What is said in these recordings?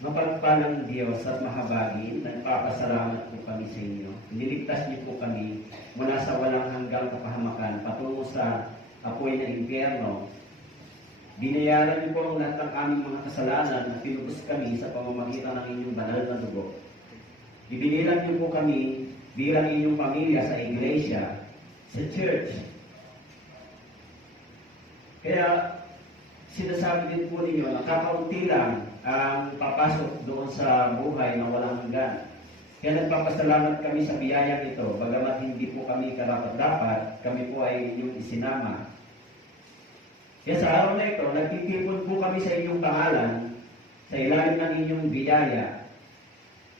Mapagpalang Diyos at mahabagin, nagpapasalamat po kami sa inyo. Niligtas niyo po kami mula sa walang hanggang kapahamakan patungo sa apoy na impyerno. Binayaran niyo po ang lahat ng aming mga kasalanan at pinubos kami sa pamamagitan ng inyong banal na dugo. Ibinilang niyo po kami bilang inyong pamilya sa iglesia, sa church. Kaya sinasabi din po ninyo na kakaunti lang ang papasok doon sa buhay na walang hanggan. Kaya nagpapasalamat kami sa biyayang ito, bagamat hindi po kami karapat-dapat, kami po ay inyong isinama. Kaya sa araw na ito, nagtitipon po kami sa inyong pangalan, sa ilalim ng inyong biyaya.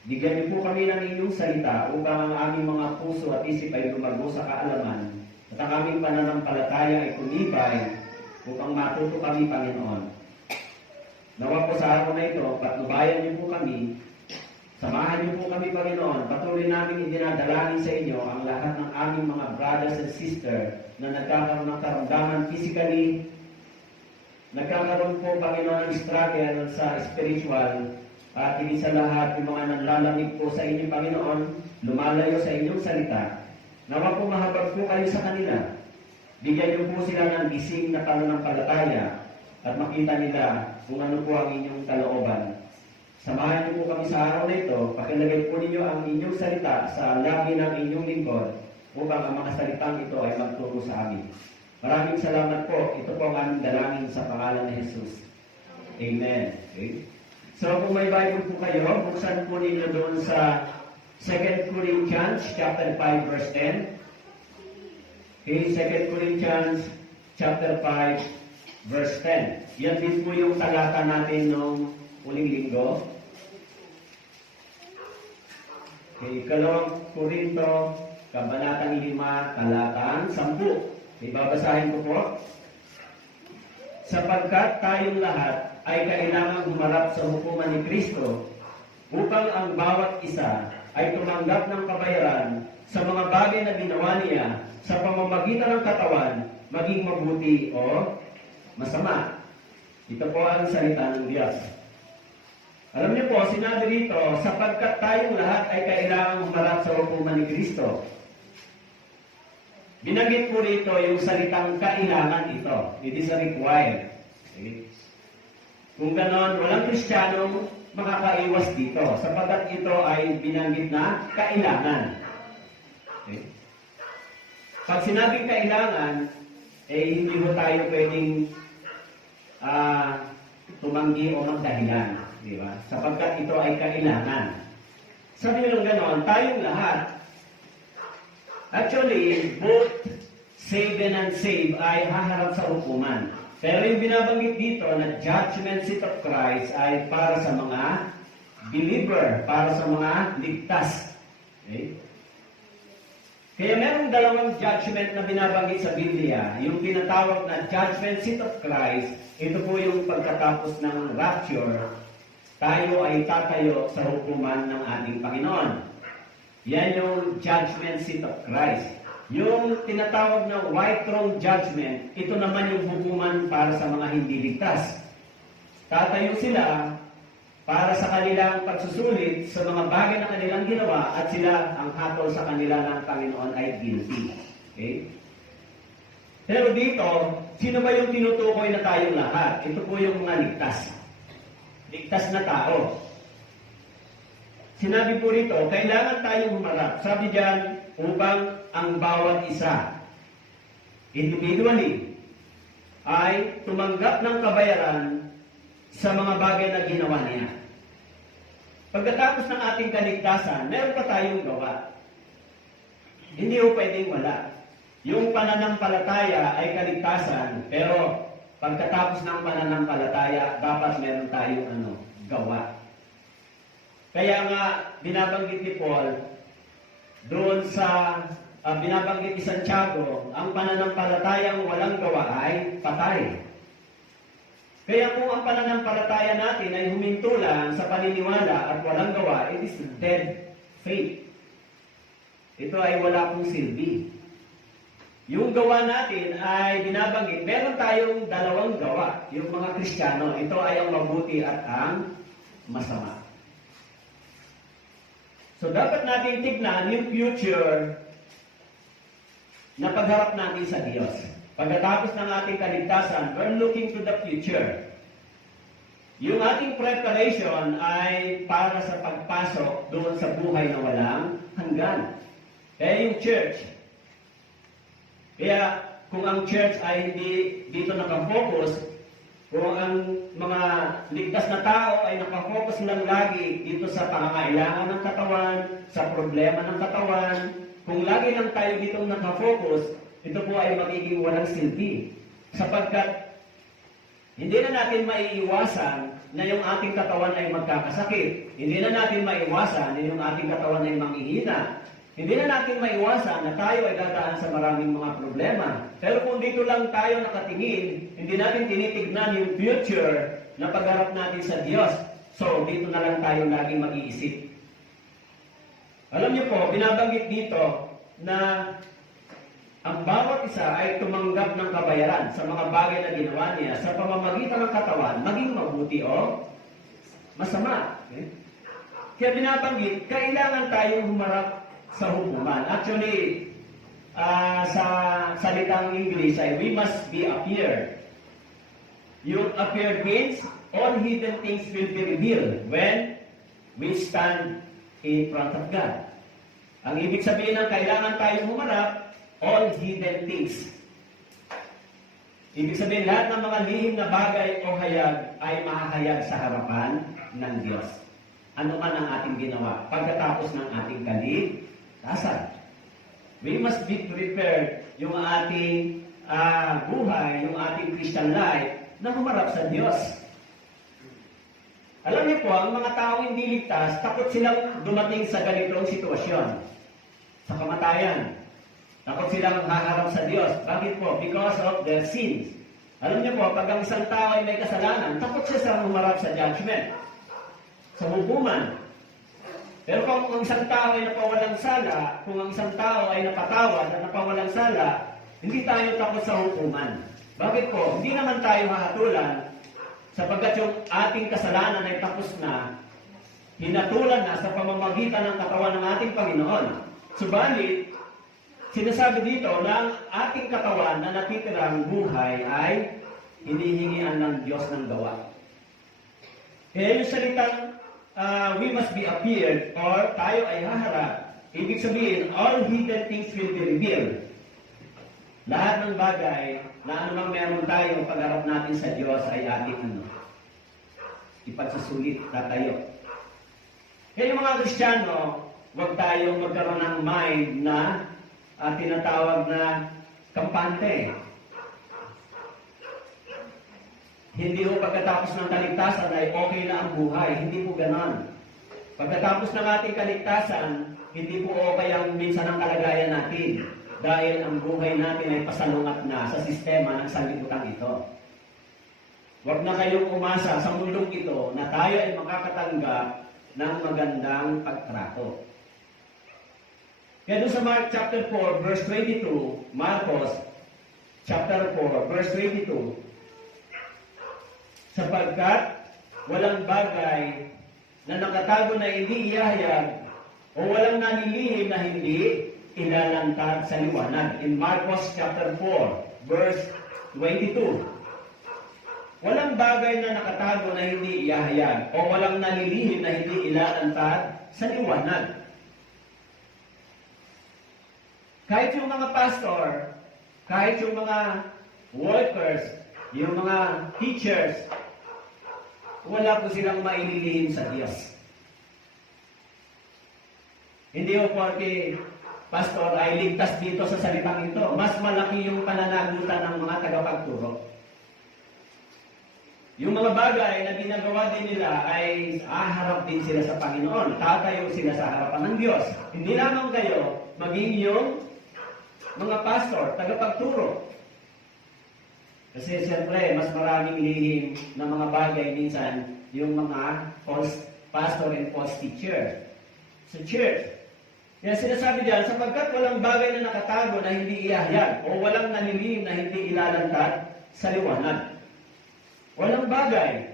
Bigyan niyo po kami ng inyong salita upang ang aming mga puso at isip ay lumago sa kaalaman at ang aming pananampalataya ay tumibay upang matuto kami, Panginoon. Nawa po sa araw na ito, patnubayan niyo po kami, samahan niyo po kami, Panginoon. Patuloy namin idinadalangin sa inyo ang lahat ng aming mga brothers and sisters na nagkakaroon ng karamdaman physically, nagkakaroon po, Panginoon, ng struggle sa spiritual, at hindi sa lahat yung mga nanlalamig po sa inyo, Panginoon, lumalayo sa inyong salita. Nawa po mahabag po kayo sa kanila. Bigyan niyo po sila ng gising na pananampalataya at makita nila kung ano po ang inyong kalooban. Samahan niyo po kami sa araw na ito, pakilagay po ninyo ang inyong salita sa labi ng inyong lingkod upang ang mga salitang ito ay magturo sa amin. Maraming salamat po. Ito po ang aming dalangin sa pangalan ni Jesus. Amen. Okay? So kung may Bible po kayo, buksan po ninyo doon sa 2 Corinthians chapter 5 verse 10. Okay, 2 Corinthians chapter 5 verse 10. Yan din po yung talata natin nung uling linggo. Okay, 2 Korinto, kabanatang 5, talatang 10. Ibabasahin ko po. Sapagkat tayong lahat ay kailangang humarap sa hukuman ni Kristo upang ang bawat isa ay tumanggap ng kabayaran sa mga bagay na ginawa niya sa pamamagitan ng katawan, maging mabuti o masama. Ito po ang salita ng Diyos. Alam niyo po, sinabi rito, sapagkat tayong lahat ay kailangang humarap sa hukuman ni Kristo. Binanggit po rito yung salitang kailangan ito. It is a required. Okay? Kung ganon, walang Kristiyano makakaiwas dito, sapagkat ito ay binanggit na kailangan. Okay? Pag sinabing kailangan, hindi mo tayo pwedeng tumanggi o magdahilan. Di ba? Sapagkat ito ay kailangan. Sabi nyo lang ganon, tayong lahat, actually, both save and unsave ay haharap sa hukuman. Pero yung binabanggit dito na judgment seat of Christ ay para sa mga believer, para sa mga ligtas. Okay? Kaya merong dalawang judgment na binabanggit sa Biblia. Yung tinatawag na judgment seat of Christ, ito po yung pagkatapos ng rapture, tayo ay tatayo sa hukuman ng ating Panginoon. Yan yung judgment seat of Christ. Yung tinatawag na white throne judgment, ito naman yung hukuman para sa mga hindi ligtas. Tatayo sila para sa kanilang pagsusulit sa mga bagay na kanilang ginawa at sila ang hatol sa kanila ng Panginoon ay guilty. Okay? Pero dito, sino ba yung tinutukoy na tayong lahat? Ito po yung mga ligtas. Ligtas na tao. Sinabi po rito, kailangan tayong humarap. Sabi diyan, upang ang bawat isa, individually, ay tumanggap ng kabayaran sa mga bagay na ginawa niya. Pagkatapos ng ating kaligtasan, meron pa tayong gawa. Hindi po pwedeng wala. Yung pananampalataya ay kaligtasan, pero pagkatapos ng pananampalataya, dapat meron tayong gawa. Kaya nga, binabanggit ni Paul, doon sa binabanggit ni Santiago, ang pananampalatayang walang gawa ay patay. Kaya kung ang pananampalataya natin ay huminto lang sa paniniwala at walang gawa, it is dead faith. Ito ay wala pong silbi. Yung gawa natin ay binabanggit, meron tayong dalawang gawa, yung mga Kristiyano. Ito ay ang mabuti at ang masama. So dapat natin tignan yung future na pagharap natin sa Diyos. Pagkatapos ng ating kaligtasan, we're looking to the future. Yung ating preparation ay para sa pagpasok doon sa buhay na walang hanggan. Kaya yung church, kaya kung ang church ay hindi dito nakafocus, kung ang mga ligtas na tao ay nakafocus lang lagi dito sa pangangailangan ng katawan, sa problema ng katawan, kung lagi lang tayo dito nakafocus, ito po ay magiging walang silbi. Sapagkat hindi na natin maiiwasan na yung ating katawan ay magkakasakit. Hindi na natin maiiwasan na yung ating katawan ay manghihina. Hindi na natin maiwasan na tayo ay dadaan sa maraming mga problema. Pero kung dito lang tayo nakatingin, hindi natin tinitignan yung future na pagharap natin sa Diyos. So, dito na lang tayo laging mag-iisip. Alam niyo po, binabanggit dito na ang bawat isa ay tumanggap ng kabayaran sa mga bagay na ginawa niya sa pamamagitan ng katawan, maging mabuti o masama. Okay? Kaya binabanggit, kailangan tayong humarap sa hukuman. Actually, sa salitang English ay we must be appeared. Yung appeared means all hidden things will be revealed when we stand in front of God. Ang ibig sabihin ng kailangan tayong humarap, all hidden things. Ibig sabihin, lahat ng mga lihim na bagay o hayag ay mahahayag sa harapan ng Diyos. Ano man ang ating ginawa pagkatapos ng ating kaligtasan. We must be prepared yung ating buhay, yung ating Christian life na humarap sa Diyos. Alam niyo po, ang mga tao hindi ligtas, takot silang dumating sa ganitong sitwasyon. Sa kamatayan. Takot silang haharap sa Diyos. Bakit po? Because of their sins. Alam niyo po, pag ang isang tao ay may kasalanan, takot siya sa humarap sa judgment. Sa hukuman. Pero kung ang isang tao ay napawalang sala, kung ang isang tao ay napatawad at napawalang sala, hindi tayo takot sa hukuman. Bakit po? Hindi naman tayo hahatulan sapagkat yung ating kasalanan ay tapos na, hinatulan na sa pamamagitan ng katawan ng ating Panginoon. Subalit, sinasabi dito na ang ating katawan na natitirang buhay ay hinihingian ng Diyos ng gawa. Kaya yung salitang we must be appeared or tayo ay haharap, ibig sabihin, all hidden things will be revealed. Lahat ng bagay na anumang meron tayo pagharap natin sa Diyos ay ating ipagsusulit, tatayo. Kaya yung mga Kristiyano, huwag tayong magkaroon ng mind na tinatawag na kampante. Hindi po pagkatapos ng kaligtasan ay okay na ang buhay. Hindi po ganon. Pagkatapos ng ating kaligtasan, hindi po okay ang minsan ang kalagayan natin. Dahil ang buhay natin ay pasalungat na sa sistema ng sanlibutan ito. Huwag na kayong umasa sa mundong ito na tayo ay makakatanggap ng magandang pagtrato. Kaya doon sa Mark chapter 4, verse 22, Marcos chapter 4, verse 22, sapagkat walang bagay na nakatago na hindi ihahayag o walang nalilihim na hindi ilalantad sa liwanag. In Marcos chapter 4, verse 22, walang bagay na nakatago na hindi ihahayag o walang nalilihim na hindi ilalantad sa liwanag. Kahit yung mga pastor, kahit yung mga workers, yung mga teachers, wala po silang maililihim sa Diyos. Hindi po porque pastor ay ligtas dito sa salitang ito. Mas malaki yung pananagutan ng mga tagapagturo. Yung mga bagay na ginagawa din nila ay harap din sila sa Panginoon. Tatayo sila sa harapan ng Diyos. Hindi lamang kayo, maging yung mga pastor, tagapagturo. Kasi siyempre, mas maraming lihim na mga bagay minsan yung mga false pastor and false teacher sa church. Kaya sinasabi diyan, sapagkat walang bagay na nakatago na hindi ihahayag o walang nalilihim na hindi ilalantad sa liwanag. Walang bagay.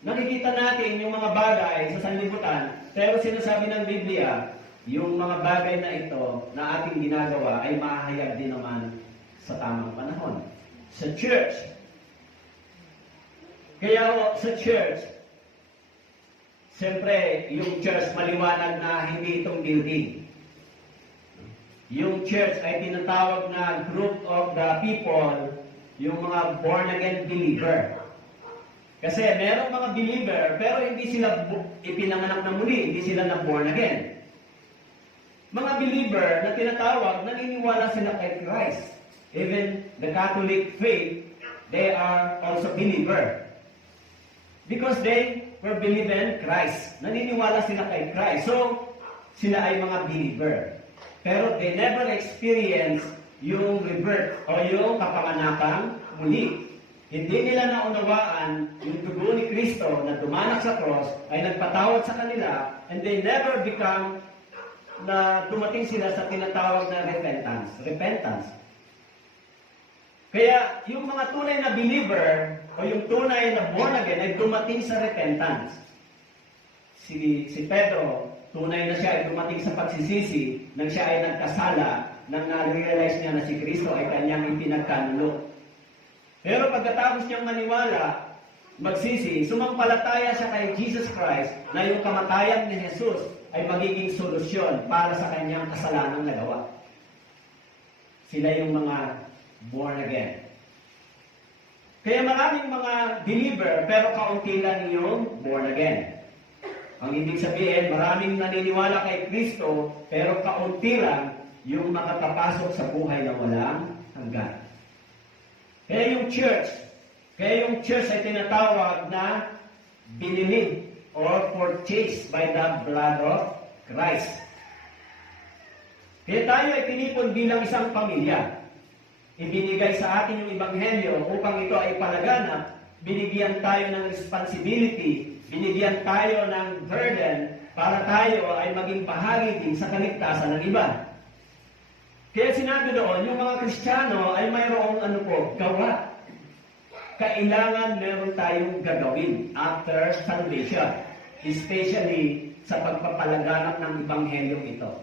Nakikita natin yung mga bagay sa sanlibutan, pero sinasabi ng Biblia, yung mga bagay na ito na ating ginagawa ay mahahayag din naman sa tamang panahon. Sa church. Kaya sa church, siyempre, yung church maliwanag na hindi itong building. Yung church ay tinatawag na group of the people, yung mga born-again believer. Kasi merong mga believer, pero hindi sila ipinanganak na muli, hindi sila na born again. Mga believer na tinatawag, naniniwala sila kay Christ. Even the Catholic faith, they are also believer. Because they were believing in Christ. Naniniwala sila kay Christ. So, sila ay mga believer. Pero they never experience yung rebirth o yung kapanganakang muli. Hindi nila naunawaan yung dugo ni Kristo na dumanak sa cross ay nagpatawad sa kanila and they never become na dumating sila sa tinatawag na repentance. Kaya yung mga tunay na believer o yung tunay na born again ay dumating sa repentance. Si Pedro, tunay na siya ay dumating sa pagsisisi nang siya ay nagkasala nang na-realize niya na si Kristo ay kanyang ipinagkanulo. Pero pagkatapos niyang maniwala, magsisi, sumampalataya siya kay Jesus Christ na yung kamatayan ni Jesus ay magiging solusyon para sa kanyang kasalanang nagawa. Sila yung mga born again. Kaya maraming mga believer pero kaunti lang yung born again. Ang ibig sabihin, maraming naniniwala kay Kristo pero kaunti lang yung makapapasok sa buhay na walang hanggan. Kaya yung church ay tinatawag na binili or purchased by the blood of Christ. Kaya tayo ay tinipon bilang isang pamilya. Ibinigay sa atin yung Ebanghelyo upang ito ay palaganap. Binigyan tayo ng responsibility, binigyan tayo ng burden para tayo ay maging bahagi din sa kaligtasan ng iba. Kaya sinabi doon, yung mga Kristiyano ay mayroong gawa. Kailangan meron tayong gagawin after salvation, especially sa pagpapalaganap ng Ebanghelyong ito.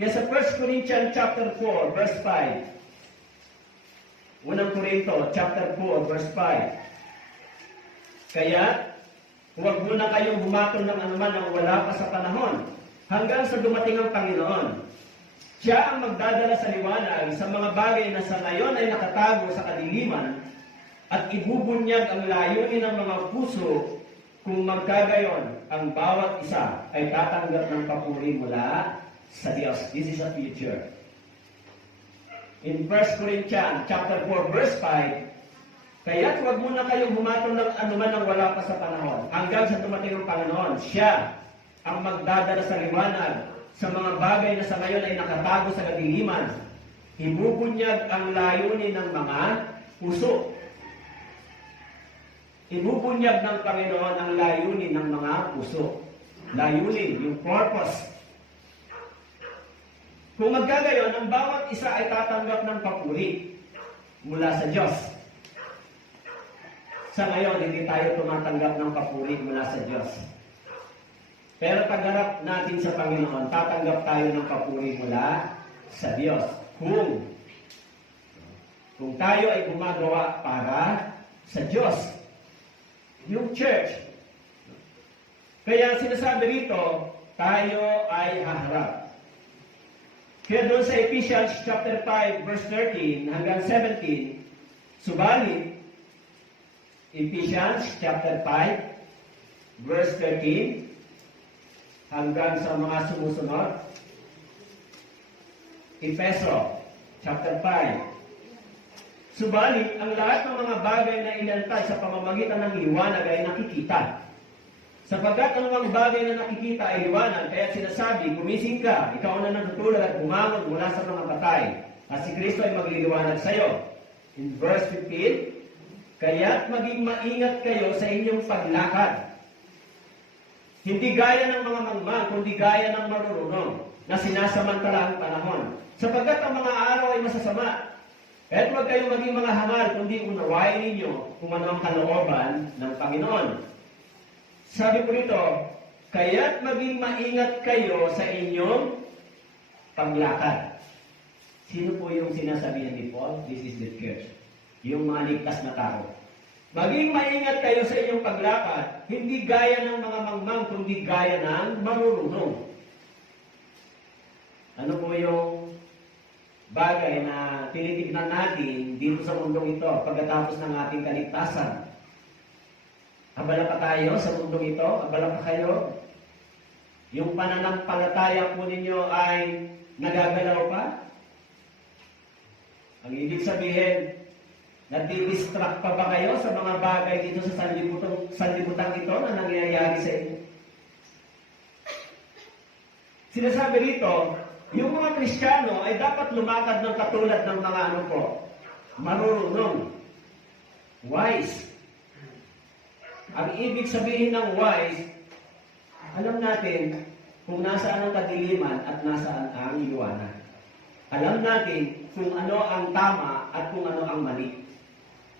Kaya sa 1 Corinthians chapter 4, verse 5, Unang Korinto chapter 4, verse 5, kaya huwag muna kayong humatol ng anuman ang wala pa sa panahon, hanggang sa dumating ang Panginoon. Siya ang magdadala sa liwanag sa mga bagay na sa ngayon ay nakatago sa kadiliman at ibubunyag ang layunin ng mga puso kung magkagayon ang bawat isa ay tatanggap ng papuri mula sa Diyos. This is a future. In 1 Corinthians chapter 4 verse 5, kaya't huwag muna kayong humatol ng anuman ang wala pa sa panahon hanggang sa dumating ang Panginoon. Siya ang magdadala sa liwanag sa mga bagay na sa ngayon ay nakatago sa kadiliman. Ibubunyag ang layunin ng mga puso. Ibubunyag ng Panginoon ang layunin ng mga puso. Layunin, yung purpose. Kung magkagayon, ang bawat isa ay tatanggap ng papuri mula sa Diyos. Sa ngayon, hindi tayo tumatanggap ng papuri mula sa Diyos. Pero pagharap natin sa Panginoon, tatanggap tayo ng papuri mula sa Diyos. Kung tayo ay gumagawa para sa Diyos. Yung church. Kaya sinasabi rito, tayo ay haharap. Kaya doon sa Ephesians chapter 5, verse 13 hanggang 17, subalit, Ephesians chapter 5, verse 13, hanggang sa mga sumusunod. Efeso, chapter 5. Subalit, ang lahat ng mga bagay na inantay sa pamamagitan ng liwanag ay nakikita. Sapagkat ang mga bagay na nakikita ay liwanag, kaya sinasabi, gumising ka, ikaw na natutulog at bumangon mula sa mga patay, at si Kristo ay magliliwanag sa iyo. In verse 15, kaya't maging maingat kayo sa inyong paglakad. Hindi gaya ng mga mangmang, kundi gaya ng marurunong, na sinasamantala ang panahon. Sapagkat ang mga araw ay masasama. Kahit huwag kayong maging mga hangal, kundi unawain ninyo kung ano ang kalooban ng Panginoon. Sabi ko rito, kaya't maging maingat kayo sa inyong paglakad. Sino po yung sinasabihan ni Paul? This is the church. Yung mga ligtas na tao. Maging maingat kayo sa inyong paglakad, hindi gaya ng mga mangmang, kundi gaya ng marurunong. Ano po yung bagay na tinitignan natin dito sa mundong ito pagkatapos ng ating kaligtasan? Abala pa tayo sa mundong ito? Abala pa kayo? Yung pananampalataya po ninyo ay nagagalaw pa? Ang ibig sabihin, nadi-distract pa ba kayo sa mga bagay dito sa sanlibutan ito na nangyayari sa inyo? Sinasabi rito, yung mga Kristiyano ay dapat lumakad ng katulad ng mga marurunong, wise. Ang ibig sabihin ng wise, alam natin kung nasaan ang kadiliman at nasaan ang liwanag. Alam natin kung ano ang tama at kung ano ang mali.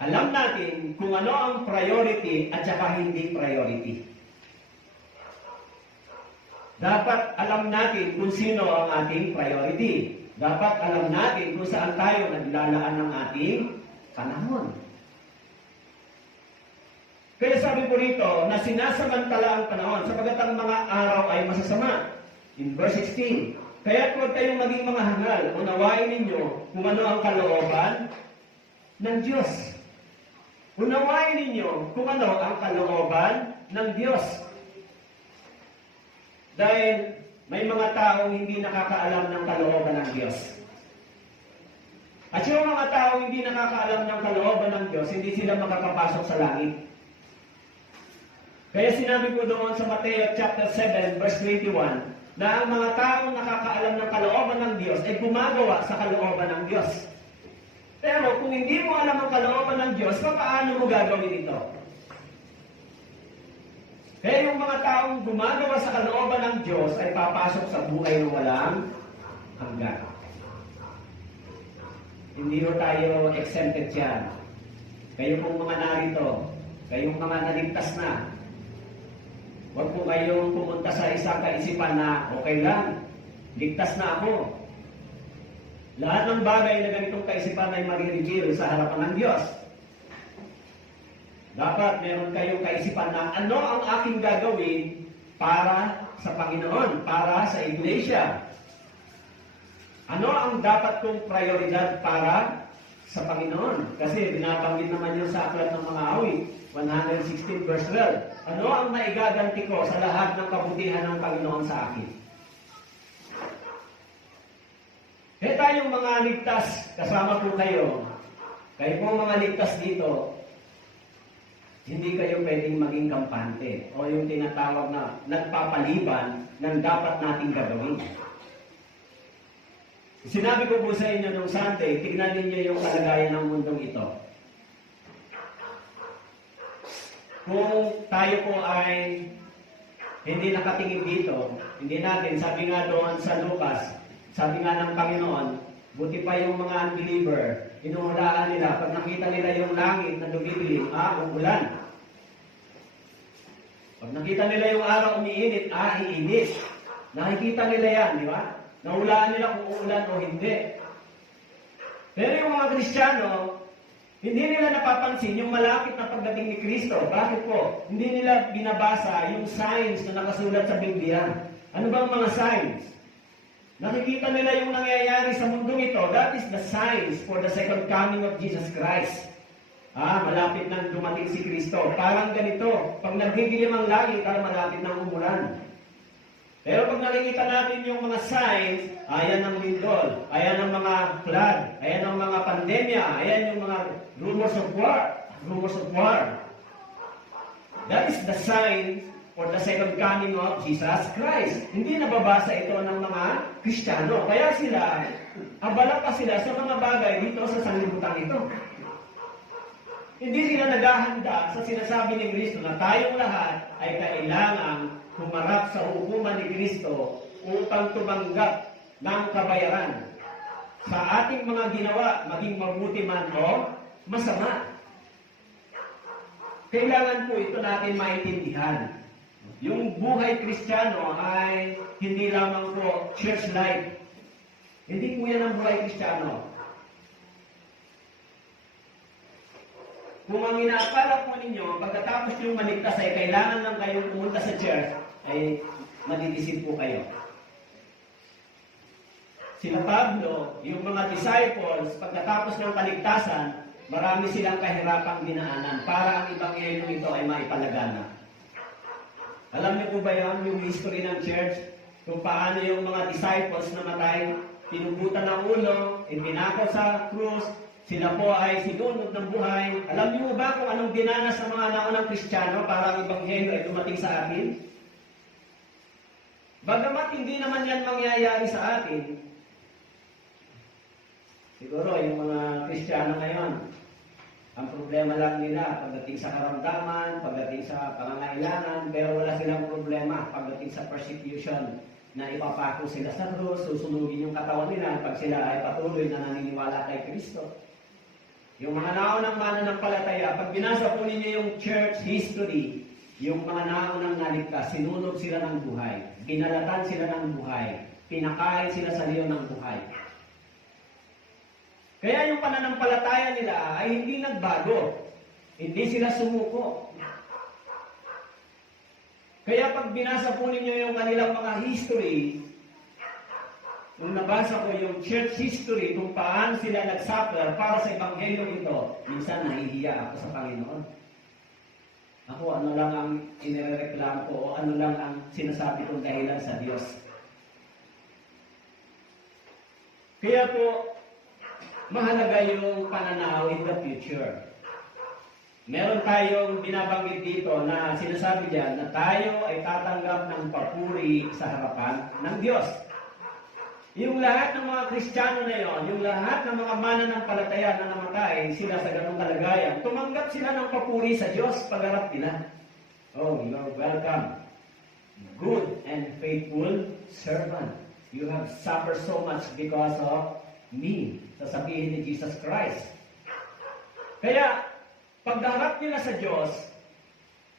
Alam natin kung ano ang priority at saka hindi priority. Dapat alam natin kung sino ang ating priority. Dapat alam natin kung saan tayo naglalaan ng ating panahon. Kaya sabi po rito na sinasamantala ang panahon sapagkat ang mga araw ay masasama. In verse 16, kaya huwag kayong maging mga hangal, unawain ninyo kung ano ang kalooban ng Diyos. Unawain ninyo kung ano ang kalooban ng Diyos. Dahil may mga taong hindi nakakaalam ng kalooban ng Diyos. At yung mga taong hindi nakakaalam ng kalooban ng Diyos, hindi sila makakapasok sa langit. Kaya sinabi ko doon sa Mateo chapter 7, verse 21, na ang mga taong nakakaalam ng kalooban ng Diyos ay gumagawa sa kalooban ng Diyos. Pero kung hindi mo alam ang kalooban ng Diyos, paano mo gagawin ito? Kaya yung mga taong gumagawa sa kalooban ng Diyos ay papasok sa buhay ng walang hanggan. Hindi ho tayo exempted yan. Kayo pong mga narito, kayong mga naligtas na, huwag po kayong pumunta sa isang kaisipan na okay lang, ligtas na ako. Lahat ng bagay na ganitong kaisipan ay maririgil sa harapan ng Diyos. Dapat meron kayong kaisipan na ano ang aking gagawin para sa Panginoon, para sa Iglesia. Ano ang dapat kong prioridad para sa Panginoon? Kasi binabanggit naman yun sa aklat ng mga awit, 116 verse 12. Ano ang maigaganti ko sa lahat ng kabutihan ng Panginoon sa akin? Kaya tayong mga ligtas, kasama po kayo. Kayo pong mga ligtas dito, hindi kayo pwedeng maging kampante o yung tinatawag na nagpapaliban ng dapat nating gagawin. Sinabi ko po sa inyo nung Sunday, tignan ninyo yung kalagayan ng mundong ito. Kung tayo po ay hindi nakatingin dito, hindi natin, sabi nga doon sa Lucas, sabi nga ng Panginoon, buti pa yung mga unbeliever, inuulaan nila, pag nakita nila yung langit na dumidilim, umulan. Pag nakita nila yung araw umiinit, iinit. Nakikita nila yan, di ba? Naulaan nila kung uulan o hindi. Pero yung mga Kristiyano, hindi nila napapansin yung malapit na pagdating ni Kristo. Bakit po? Hindi nila binabasa yung signs na nakasulat sa Biblia. Ano bang mga signs? Nakikita nila yung nangyayari sa mundong ito. That is the signs for the second coming of Jesus Christ. Malapit nang dumating si Kristo. Parang ganito. Pag nagdidilim ang langit, malapit nang umulan. Pero pag nakikita natin yung mga signs, ayan ang lindol, ayan ang mga flood, ayan ang mga pandemya, ayan yung mga rumors of war. That is the sign for the second coming of Jesus Christ. Hindi nababasa ito ng mga Kristiyano. Kaya sila, abala pa sila sa mga bagay dito sa sanlibutan ito. Hindi sila naghahanda sa sinasabi ni Kristo na tayong lahat ay kailangang humarap sa hukuman ni Kristo upang tumanggap ng kabayaran. sa ating mga ginawa, maging mabuti man o masama. Kailangan po ito natin maintindihan. Yung buhay Kristiyano ay hindi lamang po church life. Hindi po yan ang buhay Kristiyano. Kung ang inaakala po ninyo, pagkatapos yung maligtas ay kailangan lang kayong pumunta sa church, ay madidisip po kayo. Sila Pablo, yung mga disciples, pagkatapos ng kaligtasan, marami silang kahirapang dinaanan para ang ebanghelyo ito ay maipalagana. Alam niyo po ba yan, yung history ng church? Kung paano yung mga disciples namatay, pinugutan ng ulo, ipinako sa krus, sila po ay sinunod ng buhay. Alam niyo ba kung anong dinanas ng mga naunang Kristiyano para ang ebanghelyo ay dumating sa atin? Bagamat hindi naman yan mangyayari sa atin, siguro yung mga Kristiyano ngayon, ang problema lang nila pagdating sa karamdaman, pagdating sa pangangailangan, pero wala silang problema pagdating sa persecution na ipapako sila sa krus, susunugin yung katawan nila pag sila ay patuloy na naniniwala kay Kristo. Yung mga naunang mananampalataya, pag binasa po ninyo yung church history, yung mga naunang naligtas, sinunod sila ng buhay, binalatan sila ng buhay, pinakain sila sa liyon ng buhay. Kaya yung pananampalataya nila ay hindi nagbago. Hindi sila sumuko. Kaya pag binasa po ninyo yung kanilang mga history, nung nabasa ko yung church history kung paano sila nagsuffer para sa ebanghelyo ito, minsan nahihiya ako sa Panginoon. Ako, ano lang ang inireklamo ko o ano lang ang sinasabi kong dahilan sa Diyos. Kaya po, mahalaga yung pananaw in the future. Meron tayong binabanggit dito na sinasabi diyan na tayo ay tatanggap ng papuri sa harapan ng Diyos. Yung lahat ng mga Kristiyano na yon, yung lahat ng mga mananampalataya na namatay sila sa ganung kalagayan, tumanggap sila ng papuri sa Diyos pagharap nila. Oh, you're welcome. Good and faithful servant. You have suffered so much because of me. Sasabihin ni Jesus Christ. Kaya, pagharap nila sa Diyos,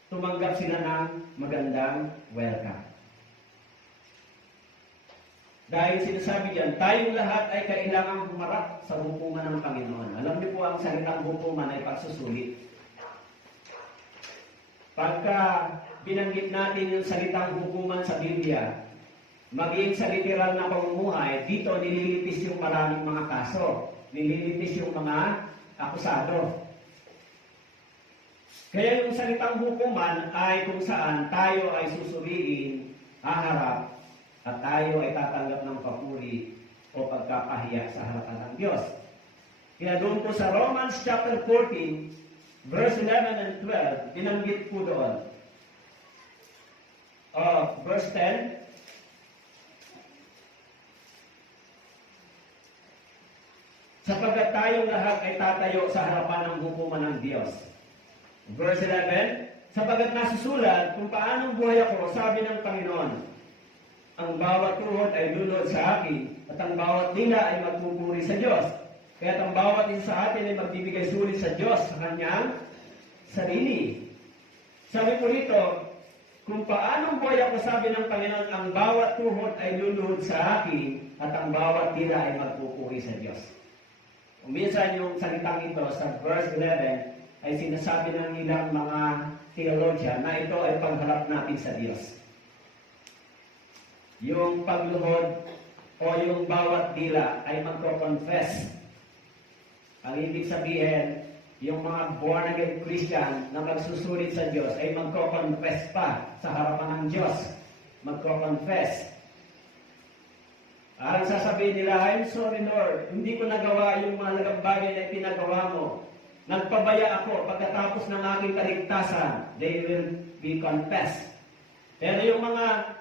tumanggap sila ng magandang welcome. Dahil sinasabi diyan, tayong lahat ay kailangang humarap sa hukuman ng Panginoon. Alam niyo po ang salitang hukuman ay pagsusulit. Pagka binanggit natin yung salitang hukuman sa Biblia, maging sa literal na pamumuhay, dito nililitis yung maraming mga kaso. Nililitis yung mga akusado. Kaya yung salitang hukuman ay kung saan tayo ay susuriin, haharap, at tayo ay tatanggap ng papuri o pagkapahiya sa harapan ng Diyos. Kaya doon po sa Romans chapter 14, verse 11 and 12, binanggit po doon. Verse 10, sapagkat tayong lahat ay tatayo sa harapan ng hukuman ng Diyos. Verse 11, sapagkat nasusulat kung paanong buhay ako, sabi ng Panginoon, ang bawat tuhod ay lulod sa akin, at ang bawat dila ay magpupuri sa Diyos. Kaya ang bawat isa sa atin ay magbibigay sulit sa Diyos sa kanyang sarili. Sabi po rito, kung paanong buhay ako, sabi ng Panginoon, ang bawat tuhod ay lulod sa akin, at ang bawat dila ay magpupuri sa Diyos. Minsan yung salitang ito sa verse 11 ay sinasabi ng ilang mga theologian na ito ay pagharap natin sa Diyos. Yung pagluhod o yung bawat dila ay magko-confess. Ang ibig sabihin, yung mga born-again Christian na magsusulit sa Diyos ay magko-confess pa sa harapan ng Diyos. Magko-confess. Ang sasabihin nila, I'm sorry Lord, hindi ko nagawa yung mahalagang bagay na ipinagawa mo. Nagpabaya ako pagkatapos ng aking kaligtasan. They will be confessed. Pero yung mga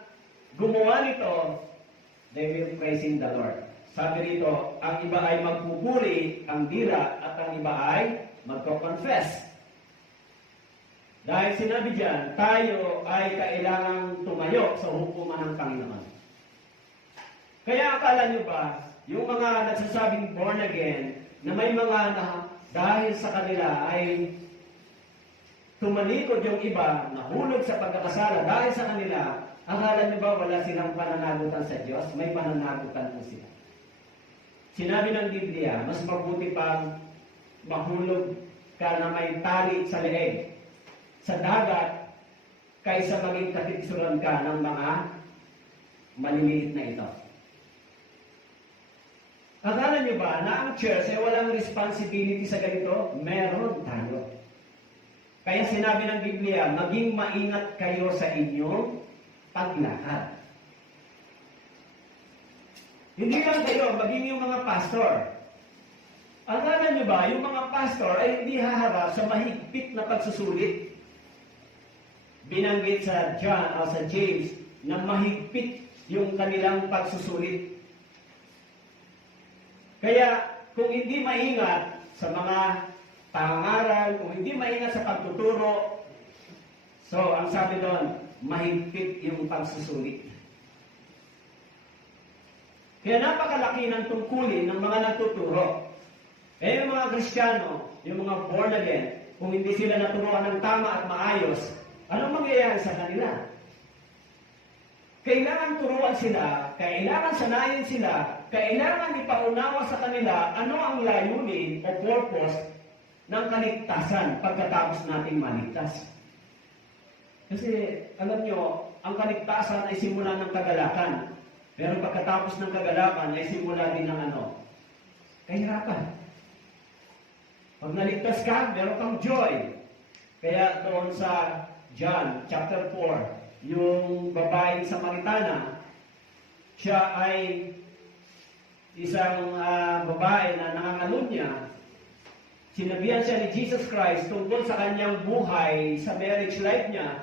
gumawa nito, they will praising the Lord. Sabi rito, ang iba ay magpupuri, ang dila, at ang iba ay magko-confess. Dahil sinabi diyan, tayo ay kailangang tumayo sa hukuman ng Panginoon. Kaya akala nyo ba, yung mga nagsasabing born again, na may mga dahil sa kanila ay tumalikod yung iba, nahulog sa pagkakasala dahil sa kanila, akala niyo ba wala silang pananagutan sa Diyos? May pananagutan po sila. Sinabi ng Biblia, mas mabuti pang mahulog ka na may tali sa leeg sa dagat kaysa maging katiksuran ka ng mga maliliit na ito. Akala niyo ba na ang church ay walang responsibility sa ganito? Meron tayo. Kaya sinabi ng Biblia, maging maingat kayo sa inyong paglakad. Hindi lang kayo, maging yung mga pastor. Akala niyo ba, yung mga pastor ay hindi haharap sa mahigpit na pagsusulit? Binanggit sa John o sa James na mahigpit yung kanilang pagsusulit. Kaya kung hindi maingat sa mga pangaral, kung hindi maingat sa pagtuturo, so ang sabi doon, mahigpit yung pagsusulit. Kaya napakalaki ng tungkulin ng mga nagtuturo. Eh yung mga Kristiyano, yung mga born again, kung hindi sila naturuan ng tama at maayos, anong mangyayari sa kanila? Kailangan turuan sila, kailangan sanayin sila, kailangan ipaunawa sa kanila ano ang layunin o purpose ng kaligtasan pagkatapos nating maligtas. Kasi, alam nyo, ang kaligtasan ay simula ng kagalakan. Pero pagkatapos ng kagalakan ay simula din ng kahirapan. Pag naligtas ka, meron kang joy. Kaya doon sa John chapter 4, yung babaeng Samaritana, siya ay isang babae na nangangalunya. Sinabihan siya ni Jesus Christ tungkol sa kanyang buhay sa marriage life niya.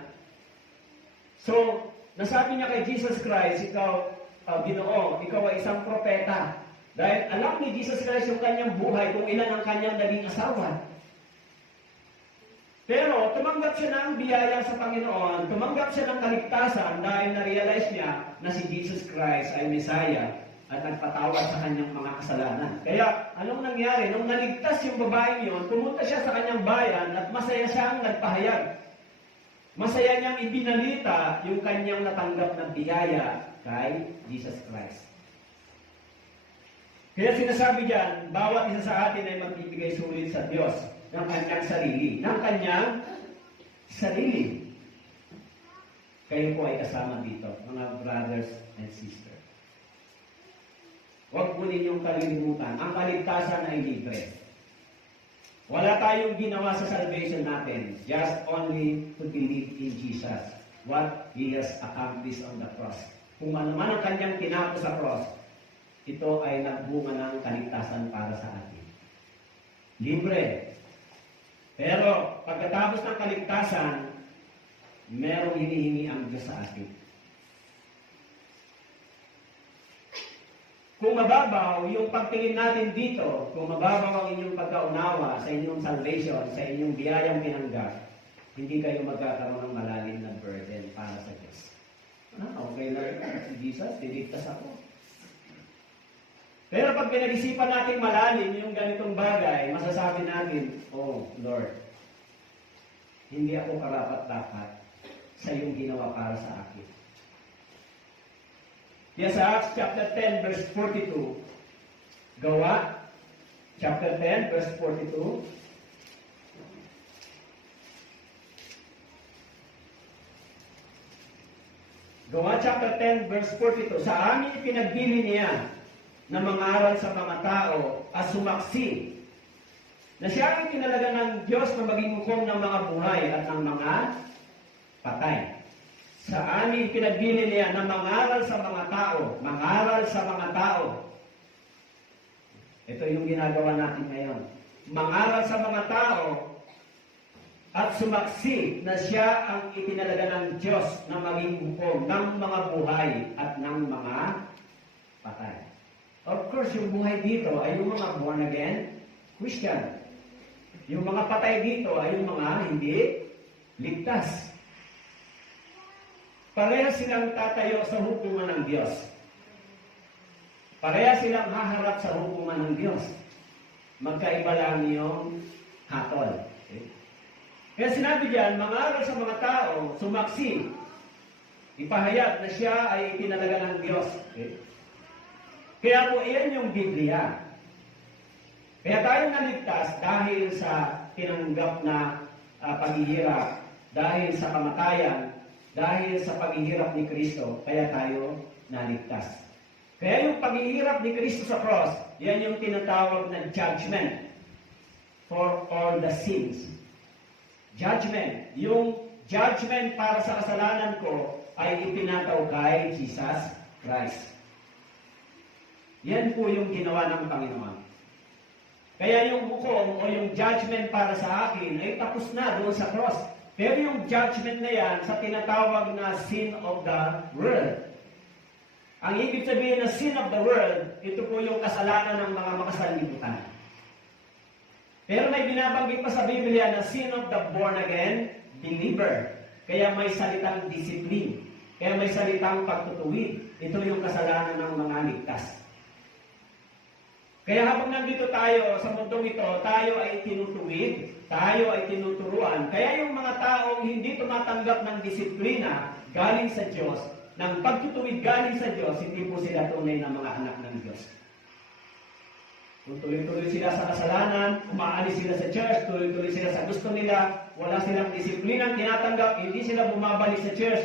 So, nasabi niya kay Jesus Christ, ikaw, Ginoo, ikaw ay isang propeta. Dahil alam ni Jesus Christ yung kanyang buhay kung ilan ang kanyang naging asawa. Pero tumanggap siya ng biyaya sa Panginoon, tumanggap siya ng kaligtasan dahil na-realize niya na si Jesus Christ ay Messiah at nagpatawad sa kanyang mga kasalanan. Kaya anong nangyari? Nung naligtas yung babaeng yun, pumunta siya sa kanyang bayan at masaya siyang nagpahayag. Masaya niyang ibinalita yung kanyang natanggap na biyaya kay Jesus Christ. Kaya sinasabi diyan, bawat isa sa atin ay magbibigay sulit sa Diyos ng kanyang sarili. Ng kanyang sarili. Kayo po ay kasama dito, mga brothers and sisters. Huwag po ninyong kalilimutan, ang kaligtasan ay libre. Wala tayong ginawa sa salvation natin, just only to believe in Jesus, what He has accomplished on the cross. Kung ano man ang kanyang tinapos sa cross, ito ay nagbunga ng kaligtasan para sa atin. Libre. Pero pagkatapos ng kaligtasan, merong hinihingi ang Diyos sa atin. Kung mababaw yung pagtingin natin dito, kung mababaw ang inyong pagkaunawa sa inyong salvation, sa inyong biyayang pinanggap, hindi kayo magkakaroon ng malalim na burden para sa Diyos. Okay lang, si Jesus, diligtas ako. Pero pag pinag-isipan natin malalim yung ganitong bagay, masasabi natin, oh Lord, hindi ako karapat-dapat sa iyong ginawa para sa akin. Yes, sa Acts chapter 10, verse 42. Gawa, chapter 10, verse 42. Gawa, chapter 10, verse 42. Sa amin ipinagbili niya na mangaral sa mga tao at sumaksi na siya ang itinalaga ng Diyos na maging hukom ng mga buhay at ng mga patay. Sa amin pinagbili niya na mangaral sa mga tao. Mangaral sa mga tao. Ito yung ginagawa natin ngayon. Mangaral sa mga tao at sumaksi na siya ang itinalaga ng Diyos na maging hukom ng mga buhay at ng mga patay. Of course, yung buhay dito ay yung mga born again Christian. Yung mga patay dito ay yung mga hindi ligtas. Pareho silang tatayo sa hukuman ng Diyos. Pareha silang haharap sa hukuman ng Diyos. Magkaiba lang yung hatol. Okay? Kaya sinabi diyan, mangaral sa mga tao, sumaksi, ipahayag na siya ay itinalaga ng Diyos. Okay? Kaya po iyan yung Biblia. Kaya tayo naligtas dahil sa tinanggap na paghihirap, dahil sa kamatayan, dahil sa paghihirap ni Kristo, kaya tayo naligtas. Kaya yung paghihirap ni Kristo sa cross, yan yung tinatawag na judgment for all the sins. Judgment. Yung judgment para sa kasalanan ko ay ipinataw kay Jesus Christ. Yan po yung ginawa ng Panginoon. Kaya yung hukom o yung judgment para sa akin ay tapos na doon sa cross. Pero yung judgment na yan sa tinatawag na sin of the world. Ang ibig sabihin na sin of the world, ito po yung kasalanan ng mga makasalimutan. Pero may binabanggit pa sa Biblia na sin of the born again believer. Kaya may salitang discipline. Kaya may salitang pagtutuwid. Ito yung kasalanan ng mga ligtas. Kaya habang nandito tayo sa mundong ito, tayo ay tinutuwid, tayo ay tinuturuan. Kaya yung mga taong hindi tumatanggap ng disiplina galing sa Diyos, ng pagtutuwid galing sa Diyos, hindi po sila tunay na mga anak ng Diyos. Kung tuloy-tuloy sila sa kasalanan, umaalis sila sa church, tuloy-tuloy sila sa gusto nila, wala silang disiplinang tinatanggap, hindi sila bumabalik sa church,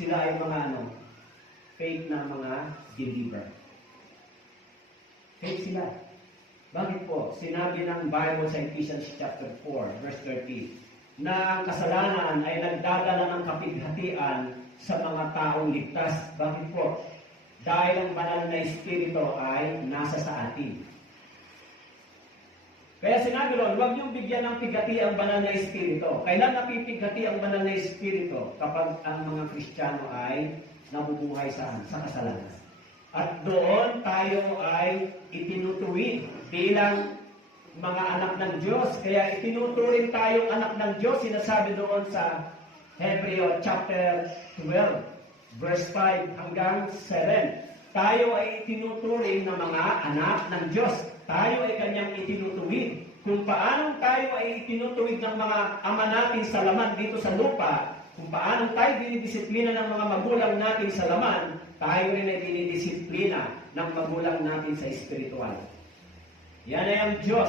sila ay mga fake na mga believer. Fake sila. Bakit po? Sinabi ng Bible sa Ephesians chapter 4, verse 30, na ang kasalanan ay nagdadala ng kapighatian sa mga taong ligtas. Bakit po? Dahil ang banal na Espiritu ay nasa sa atin. Kaya sinabi ron, huwag niyong bigyan ng pigati ang banal na Espiritu. Kailan napipigati ang banal na Espiritu? Kapag ang mga Kristiyano ay nabubuhay sa kasalanan. At doon tayo ay itinutuwid bilang mga anak ng Diyos. Kaya itinuturing tayong anak ng Diyos. Sinasabi doon sa Hebreo chapter 12, verse 5 hanggang 7. Tayo ay itinuturing na mga anak ng Diyos. Tayo ay kanyang itinutuwid. Kung paano tayo ay itinutuwid ng mga ama natin sa laman dito sa lupa, kung paano tayo dinidisiplina ng mga magulang natin sa laman, tayo rin ay dinidisiplina ng magulang natin sa espiritual. Yan ay ang Diyos.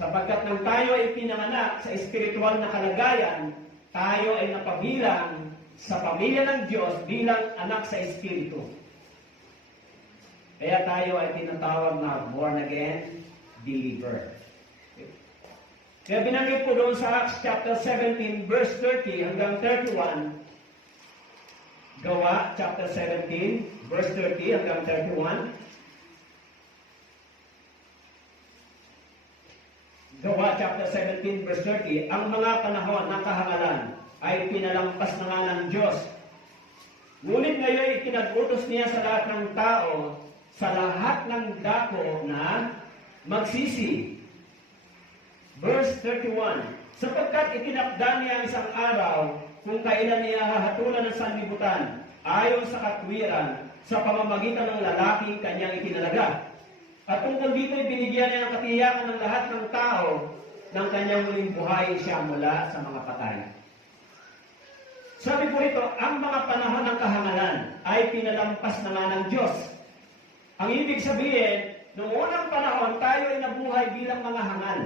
Sapagkat nang tayo ay pinanganak sa espiritual na kalagayan, tayo ay napabilang sa pamilya ng Diyos bilang anak sa espiritu. Kaya tayo ay tinatawag na born again believer. Kaya binanggit po doon sa Acts chapter 17, verse 30 hanggang 31, Gawa chapter 17, verse 30 hanggang 31, Gawa chapter 17, verse 30, ang mga panahon ng kahangalan ay pinalampas na nga ng Diyos. Ngunit ngayon ikinag-utos niya sa lahat ng tao, sa lahat ng dako na magsisi. Verse 31, sapagkat itinakda niya ang isang araw kung kailan niya hahatulan ng sanlibutan ayon sa katwiran sa pamamagitan ng lalaking kanyang itinalaga. At tungkol dito ay binigyan niya ng katiyakan ng lahat ng tao ng kanyang muling buhay siya mula sa mga patay. Sabi po rito, ang mga panahon ng kahangalan ay pinalampas na nga ng Diyos. Ang ibig sabihin, noong unang panahon, tayo ay nabuhay bilang mga hangal.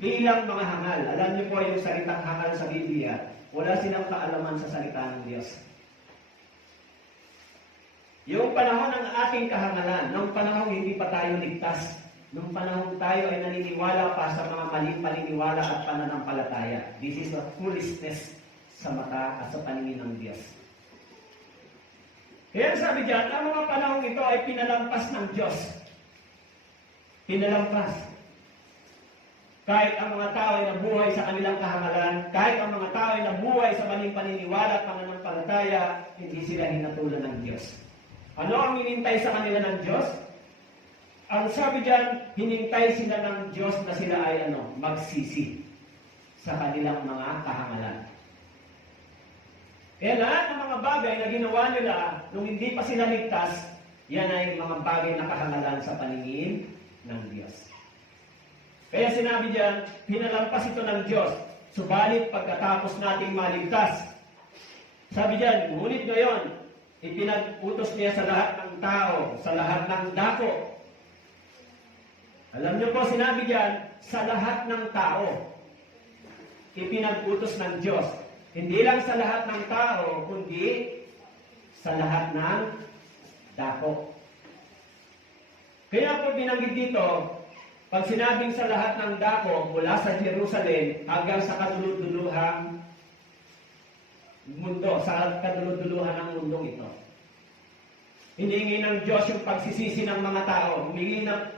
Bilang mga hangal. Alam niyo po yung salitang hangal sa Biblia, wala silang kaalaman sa salita ng Diyos. Yung panahon ng ating kahangalan, nung panahon hindi pa tayo ligtas, nung panahon tayo ay naniniwala pa sa mga maling paniniwala at pananampalataya. This is a foolishness sa mata at sa paningin ng Diyos. Kaya sabi diyan, ang mga panahon ito ay pinalampas ng Diyos. Pinalampas. Kahit ang mga tao ay nabuhay sa kanilang kahangalan, kahit ang mga tao ay nabuhay sa maling paniniwala at pananampalataya, hindi sila hinatulan ng Diyos. Ano ang hinintay sa kanila ng Diyos? Ang sabi diyan, hinintay sila ng Diyos na sila ay magsisi sa kanilang mga kahangalan. Kaya lahat ng mga bagay na ginawa nila nung hindi pa sila ligtas, Yan ay mga bagay na kahangalan sa paningin ng Diyos. Kaya sinabi diyan, pinalampas ito ng Diyos, subalit pagkatapos nating maligtas. Sabi diyan, ngunit ngayon, ipinag-utos niya sa lahat ng tao, sa lahat ng dako. Alam niyo po, sinabi diyan, sa lahat ng tao, ipinag-utos ng Diyos. Hindi lang sa lahat ng tao, kundi sa lahat ng dako. Kaya po binanggit dito, pag sinabing sa lahat ng dako, mula sa Jerusalem hanggang sa kaduluduluhang mundo, sa kaduluduluhan ng mundong ito. Hinihingi ng Diyos yung pagsisisi ng mga tao.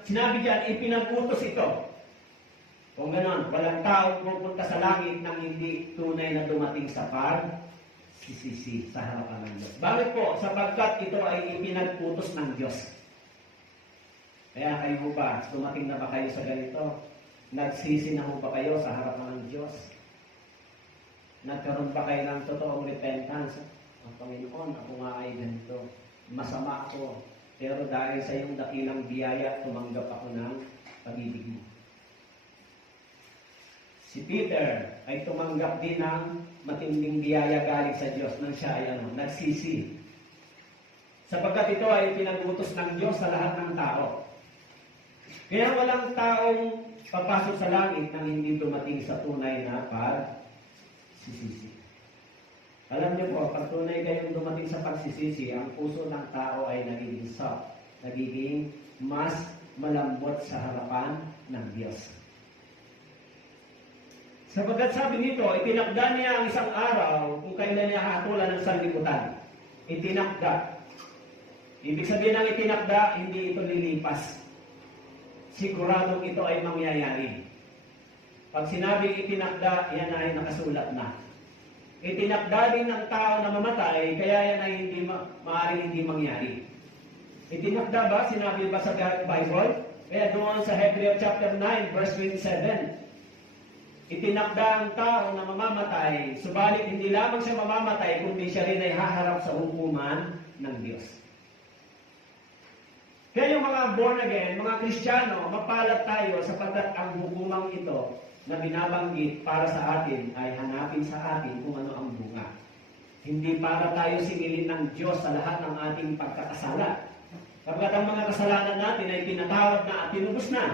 Sinabi diyan, ipinag-utos ito. Kung ganon, walang tao pupunta sa langit nang hindi tunay na dumating sa pagsisisi sa harapan ng Diyos. Bakit po? Sapagkat ito ay ipinag-utos ng Diyos. Kaya kayo ba, dumating na ba kayo sa ganito? Nagsisi na ba kayo sa harapan ng Diyos? Nagkaroon ba kayo ng totoong repentance? Ang Panginoon, ako nga ay ganito. Masama ako. Pero dahil sa iyong dakilang biyaya, tumanggap ako ng pag-ibig mo. Si Peter ay tumanggap din ng matinding biyaya galing sa Diyos nang siya ay nagsisi. Sapagkat ito ay pinag-utos ng Diyos sa lahat ng tao. Kaya walang taong papasok sa langit nang hindi dumating sa tunay na pagsisisi. Alam niyo po, pag tunay kayong dumating sa pagsisisi, ang puso ng tao ay nagiging soft, nagiging mas malambot sa harapan ng Diyos. Sapagkat sabi nito, itinakda niya ang isang araw kung kailan niya hatulan ng sanlibutan. Itinakda. Ibig sabihin ng itinakda, hindi ito lilipas. Siguradong ito ay mangyayari. Pag sinabing itinakda, yan ay nakasulat na. Itinakda din ng tao na mamatay, kaya yan ay maaaring hindi mangyari. Itinakda ba? Sinabi ba sa Bible? Kaya doon sa Hebrew chapter 9, verse 27, itinakda ang tao na mamamatay, subalit hindi lamang siya mamamatay, kundi siya rin ay haharap sa hukuman ng Diyos. Kaya yung mga born again, mga Kristiyano, mapalad tayo sapagkat ang hukumang ito na binabanggit para sa atin ay hanapin sa atin kung ano ang bunga. Hindi para tayo singilin ng Diyos sa lahat ng ating pagkakasala. Kapag ang mga kasalanan natin ay tinatawad na at tinubos na.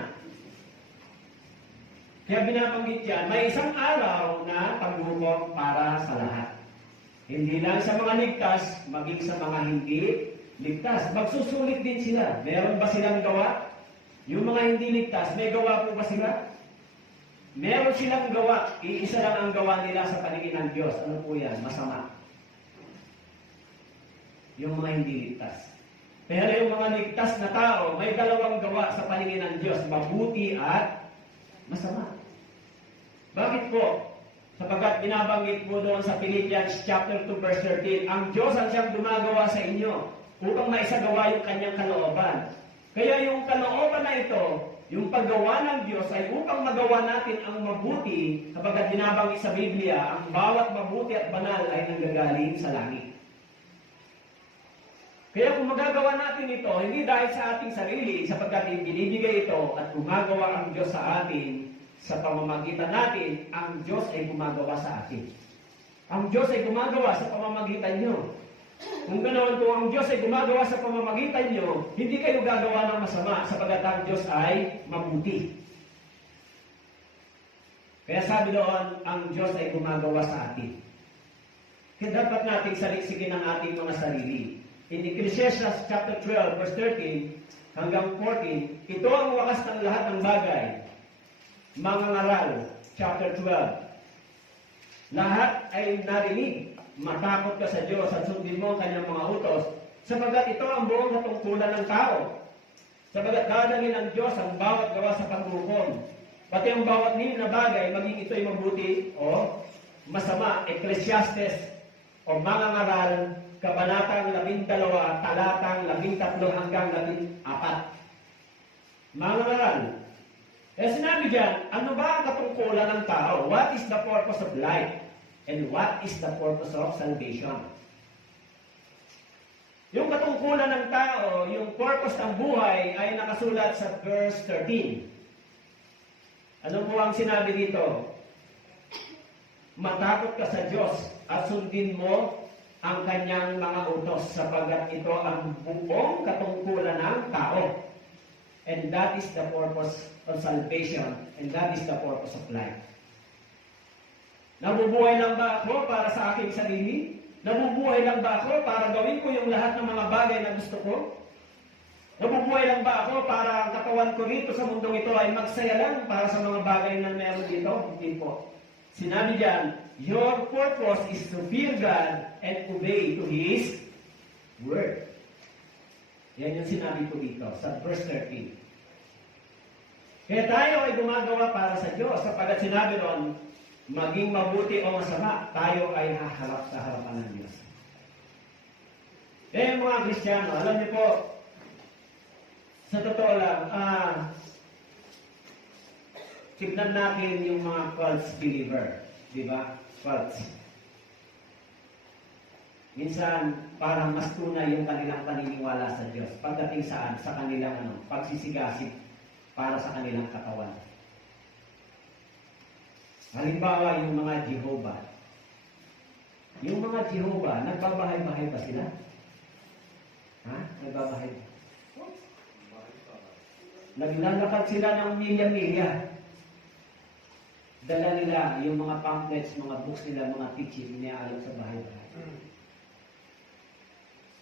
Kaya binabanggit yan, may isang araw na paghukom para sa lahat. Hindi lang sa mga ligtas, maging sa mga hindi ligtas. Magsusulit din sila. Meron ba silang gawa? Yung mga hindi ligtas, may gawa po ba sila? Meron silang gawa. Iisa lang ang gawa nila sa paningin ng Diyos. Ano po yan? Masama. Yung mga hindi ligtas. Pero yung mga ligtas na tao, may dalawang gawa sa paningin ng Diyos. Mabuti at masama. Bakit po? Sapagkat binabanggit po doon sa Philippians chapter 2 verse 13, ang Diyos ang siyang gumagawa sa inyo upang maisagawa yung kanyang kalooban. Kaya yung kalooban na ito, yung paggawa ng Diyos ay upang magawa natin ang mabuti, sapagkat binabanggit sa Biblia, ang bawat mabuti at banal ay nanggagaling sa langit. Kaya kung magagawa natin ito, hindi dahil sa ating sarili, sapagkat binibigay ito at gumagawa ang Diyos sa atin, sa pamamagitan natin, ang Diyos ay gumagawa sa atin. Ang Diyos ay gumagawa sa pamamagitan nyo. Kung ganoon, kung ang Diyos ay gumagawa sa pamamagitan nyo, hindi kayo gagawa ng masama, sapagkat ang Diyos ay mabuti. Kaya sabi doon, ang Diyos ay gumagawa sa atin. Kaya dapat nating saliksikin ang ating mga sarili. In Ecclesiastes chapter 12, verse 13 hanggang 14, ito ang wakas ng lahat ng bagay. Mangangaral, chapter 12. Lahat ay narinig. Matakot ka sa Diyos at sundin mo ang kanyang mga utos. Sapagkat ito ang buong katungkulan ng tao. Sapagkat dadalhin ng Diyos ang bawat gawa sa paghukom. Pati ang bawat na bagay, maging ito'y mabuti o masama. Ecclesiastes o Mangangaral, Kabanatang 12, talatang 13 hanggang 14. Mangangaral. Sinabi diyan, ano ba ang katungkulan ng tao? What is the purpose of life? And what is the purpose of salvation? Yung katungkulan ng tao, yung purpose ng buhay ay nakasulat sa verse 13. Ano po ang sinabi dito? Matakot ka sa Diyos at sundin mo ang kanyang mga utos sapagkat ito ang buong katungkulan ng tao. And that is the purpose of salvation and that is the purpose of life. Nabubuhay lang ba ako para sa aking sarili? Nabubuhay lang ba ako para gawin ko yung lahat ng mga bagay na gusto ko? Nabubuhay lang ba ako para ang katawan ko rito sa mundong ito ay magsaya lang para sa mga bagay na meron dito? Hindi po. Sinabi diyan, your purpose is to fear God and obey to His word. Yan yung sinabi ko dito sa verse 13. Kaya tayo ay gumagawa para sa Diyos sapagkat sinabi ron, maging mabuti o masama, tayo ay haharap sa harapan ng Diyos. Eh mga Kristiyano, alam niyo po, sa totoo lang, tignan natin yung mga false believer. Di ba? False. Minsan, parang mas tunay yung kanilang paniniwala sa Diyos. Pagdating saan? Sa kanilang pagsisigasig para sa kanilang katawan. Halimbawa, yung mga Jehovah. Yung mga Jehovah, nagbabahay-bahay ba sila? Ha? Nagbabahay. Naglalakad sila ng milya-milya. Dala nila yung mga pamphlets, mga books nila, mga teaching, iniaalok sa bahay-bahay.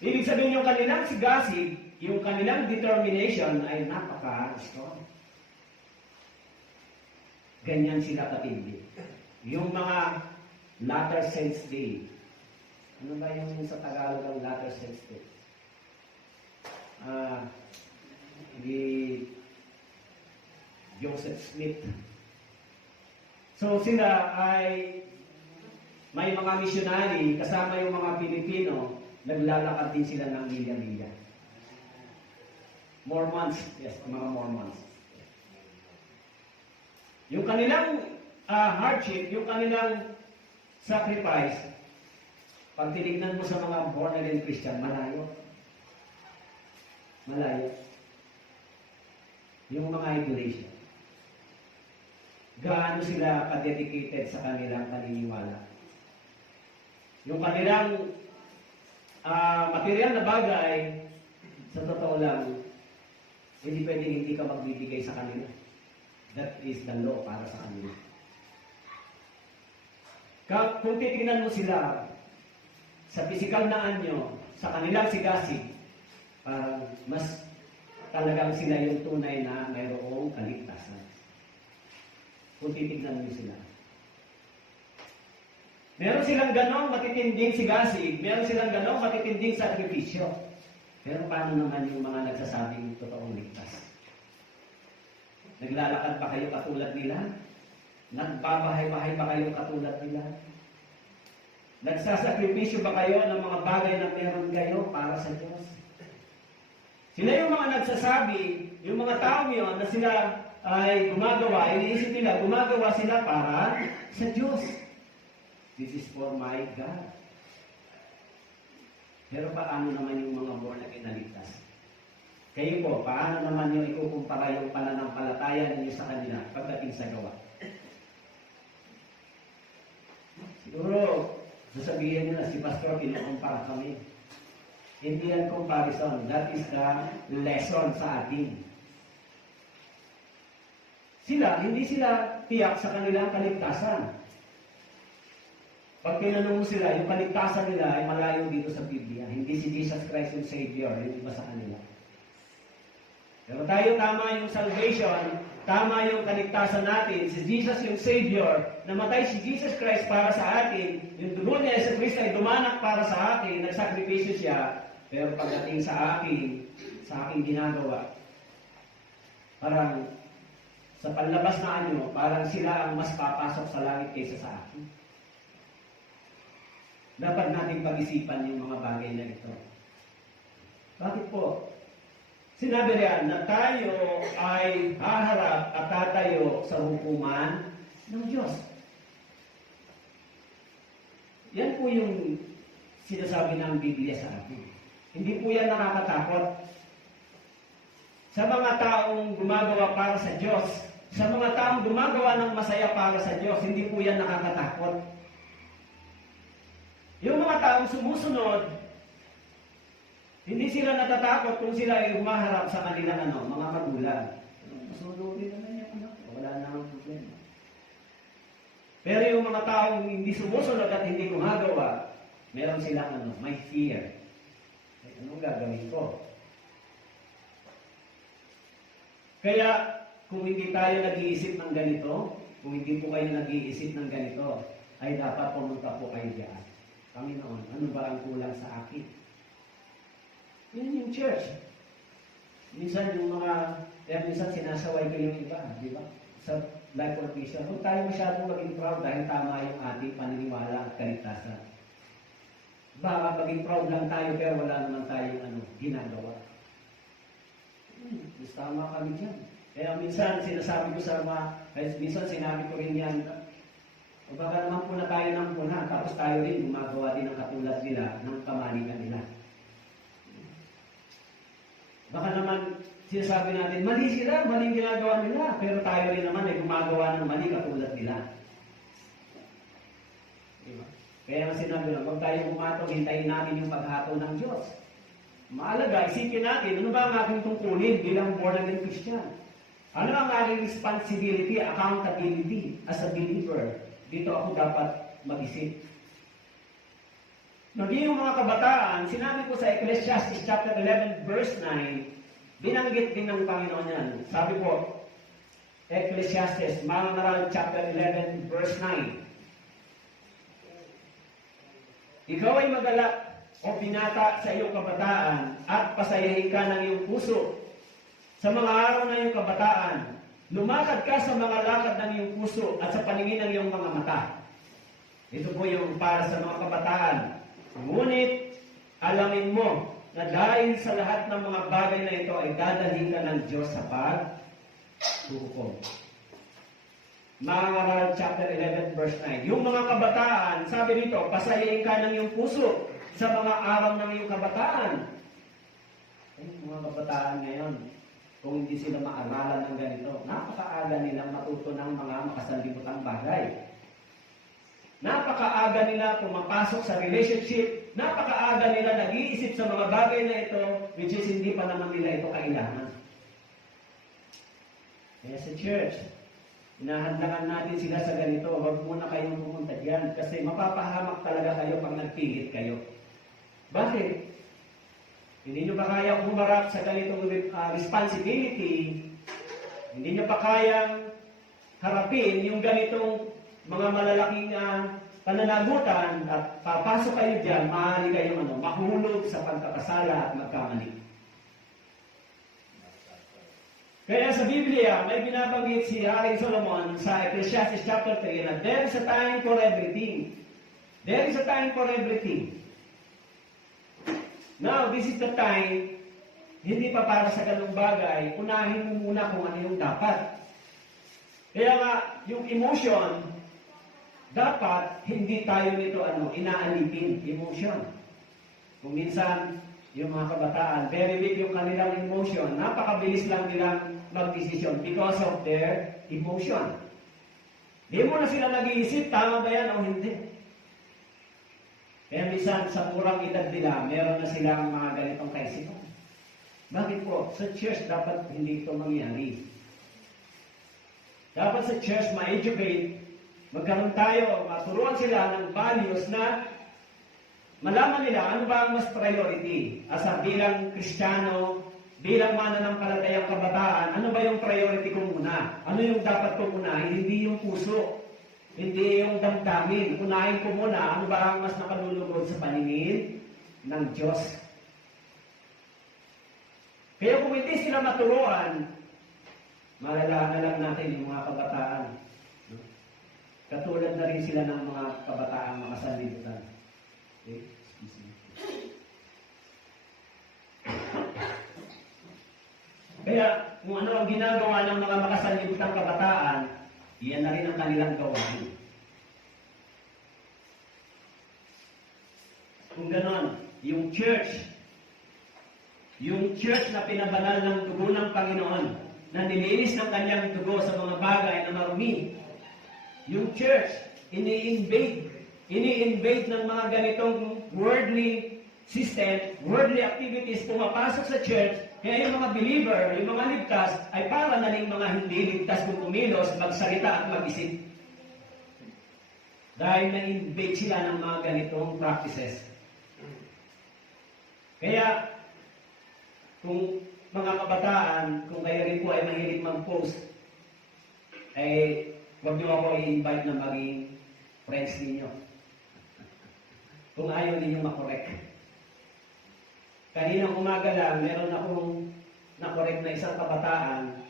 Ibig sabihin yung kanilang sigasig, yung kanilang determination ay napaka-strong. Ganyan sila katindi. Yung mga Latter Saints Day. Ano ba yung sa Tagalog ang Latter Saints Day? Di Joseph Smith. So sila ay may mga missionary, kasama yung mga Pilipino, naglalakad din sila ng milya-milya. Mormons, yes, mga Mormons. Yung kanilang hardship, yung kanilang sacrifice, pag tinignan mo sa mga born-again Christian, malayo. Malayo. Yung mga idolatry. Gaano sila ka-dedicated sa kanilang paniniwala. Yung kanilang material na bagay, sa totoo lang, hindi pwedeng hindi ka magbibigay sa kanila. That is the law para sa kanila. Kung titingnan mo sila sa physical na anyo, sa kanilang sigasig, mas talagang sila yung tunay na mayroong kaligtasan. Kung titignan mo sila. Meron silang ganong matitinding sigasig, meron silang ganong matitinding sakripisyo. Pero paano naman yung mga nagsasabing totoong ligtas? Naglalakad ba kayo katulad nila? Nagbabahay-bahay ba kayo katulad nila? Nagsasakripisyo ba kayo ng mga bagay na meron kayo para sa Diyos? Sila yung mga nagsasabi, yung mga tao yun na sila ay gumagawa, iniisip nila, gumagawa sila para sa Diyos. This is for my God. Pero paano naman yung mga born again na ligtas? Kayo po, paano naman yung ikukumpara yung pananampalataya ninyo sa kanila pagdating sa gawa? Siguro, sasabihin nila, si Pastor, kinukumpara kami. Hindi yan comparison. That is the lesson sa atin. Hindi sila tiyak sa kanilang kaligtasan. Pag tinanong mo sila, yung kaligtasan nila ay malayo dito sa Biblia. Hindi si Jesus Christ yung Savior, yung iba sa kanila. Pero tayo, tama yung salvation, tama yung kaligtasan natin. Si Jesus yung Savior, namatay si Jesus Christ para sa atin. Yung dugo ni Jesus Christ ay dumanak para sa atin, nagsakripisyo siya. Pero pagdating sa aking ginagawa, parang sa panlabas na anyo, parang sila ang mas papasok sa langit kaysa sa akin. Dapat nating pag-isipan yung mga bagay na ito. Bakit po? Sinabi riyan na tayo ay haharap at tatayo sa hukuman ng Diyos. Yan po yung sinasabi ng Biblia sa atin. Hindi po yan nakakatakot. Sa mga taong gumagawa para sa Diyos, sa mga taong gumagawa ng masaya para sa Diyos, hindi po yan nakakatakot. Yung mga taong sumusunod, hindi sila natatakot kung sila ay humaharap sa kanilang mga magulang. Sunodin naman yung anak, wala namang problema. Pero yung mga taong hindi sumusunod at hindi gumagawa, meron silang may fear. Anong gagawin ko? Kaya, kung hindi tayo nag-iisip ng ganito, kung hindi po kayo nag-iisip ng ganito, ay dapat pumunta po kayo diyan. Panginoon, ano ba ang kulang sa akin? Yun yung church. Minsan minsan sinasaway ko yung iba, di ba? Sa life of Christian, huwag tayo masyadong maging proud dahil tama yung ating paniniwala at kaligtasan. Baka maging proud lang tayo pero wala naman tayong ginagawa. Mas tama kami dyan. Kaya minsan sinasabi ko minsan sinabi ko rin yan, baka naman puna tayo ng puna, tapos tayo rin gumagawa din ng katulad nila, ng kamalingan nila. Baka naman sinasabi natin, mali sila, maling ginagawa nila, pero tayo rin naman ay gumagawa ng mali katulad nila. Diba? Kaya sinabi lang, huwag tayo pumatong, hintayin natin yung paghatol ng Diyos. Maalaga, isipin natin, ano ba ang aking tungkulin bilang born-again Christian? Ano ang aking responsibility, accountability as a believer? Dito ako dapat mag-isip. Naging yung mga kabataan, sinabi ko sa Ecclesiastes chapter 11 verse 9, binanggit din ng Panginoon yan. Sabi ko, Ecclesiastes, Mga Ngaral chapter 11 verse 9. Ikaw ay magalak o binata sa iyong kabataan at pasayahin ka ng iyong puso. Sa mga araw na iyong kabataan, lumakad ka sa mga lakad ng iyong puso at sa paningin ng iyong mga mata. Ito po yung para sa mga kabataan. Ngunit, alamin mo na dahil sa lahat ng mga bagay na ito ay dadalhin ka ng Diyos sa paghuhukom. Mga Ngaral chapter 11 verse 9. Yung mga kabataan, sabi dito, pasayahin ka ng iyong puso sa mga araw ng iyong kabataan. Mga kabataan ngayon, kung hindi sila maaralan ng ganito, napakaaga nilang matuto ng mga makasanlibutang bagay. Napakaaga nila pumapasok sa relationship, napakaaga nila nag-iisip sa mga bagay na ito, which is hindi pa naman nila ito kailangan. Kaya sa church, inahandlangan natin sila sa ganito, huwag muna kayong pumunta dyan, kasi mapapahamak talaga kayo pag nagpilit kayo. Bakit? Hindi nyo pa kaya humarap sa ganitong responsibility, hindi nyo pa kayang harapin yung ganitong mga malalaking pananagutan at papasok kayo dyan, maaari kayong mahulog sa pagkakasala at magkamali. Kaya sa Biblia, may binabanggit si Haring Solomon sa Ecclesiastes chapter 3 na there is a time for everything. There is a time for everything. Now, this is the time, hindi pa para sa ganung bagay, unahin mo muna kung ano yung dapat. Kaya nga, yung emotion, dapat hindi tayo nito inaalipin, emotion. Kung minsan, yung mga kabataan, very weak yung kanilang emotion, napakabilis lang nilang mag-desisyon because of their emotion. Hindi mo na sila nag-iisip, tama ba yan o hindi? Kaya minsan, sa murang edad nila, meron na silang mga ganitong kaisipan. Bakit po? Sa church, dapat hindi ito mangyari. Dapat sa church, ma-educate, magkaroon tayo, maturuan sila ng values na malaman nila ano ba ang mas priority. Asa bilang Kristiyano, bilang mananampalatayang kabataan, ano ba yung priority ko muna? Ano yung dapat ko muna? Hindi yung puso. Hindi yung damdamin. Unahin ko muna, ano ba ang mas nakalulugod sa paningin ng Diyos. Kaya kung hindi sila maturuan, malalaman lang natin yung mga kabataan. Katulad na rin sila ng mga kabataang makasanlibutan. Okay? Excuse me. Kaya, kung ano ang ginagawa ng mga makasanlibutang kabataan, iyan na rin ang kanilang gawain. Kung ganon, yung church, Yung church na pinabanal ng dugo ng Panginoon, na nilinis ng kanyang dugo sa mga bagay na marumi. Yung church, ini-invade ng mga ganitong worldly system, worldly activities, pumapasok sa church, kaya yung mga believer, yung mga ligtas, ay para na rin mga hindi ligtas kung kumilos, magsalita at mag-isip. Dahil na-invade sila ng mga ganitong practices. Kaya, kung mga kabataan, kung kayo rin po ay mahilig mag-post, ay huwag niyo ako i-invite na maging friends ninyo. Kung ayaw ninyo makorek. Kaninang umaga lang, meron akong nakorek na isang kabataan.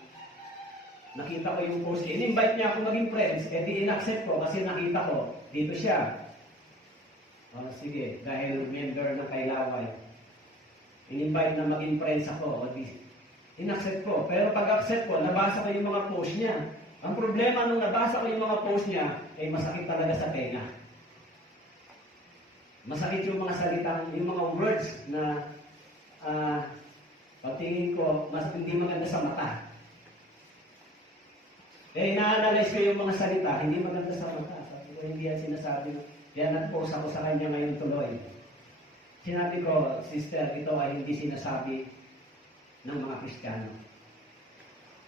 Nakita ko yung post niya. In-invite niya ako maging friends. Eh di in-accept ko kasi nakita ko. Dito siya. O sige, dahil member ng Kailaway. In-invite na maging friends ako. O di, in-accept ko. Pero pag-accept ko, nabasa ko yung mga post niya. Ang problema nung nabasa ko yung mga post niya, ay masakit talaga sa tenga. Masakit yung mga salitang, yung mga words na pagtingin ko, mas hindi maganda sa mata. Eh, na-analyze ko yung mga salita, hindi maganda sa mata. Sabi ko, hindi yan sinasabi. Kaya nag-post ako sa kanya ngayon tuloy. Sinabi ko, sister, ito ay hindi sinasabi ng mga Kristiyano.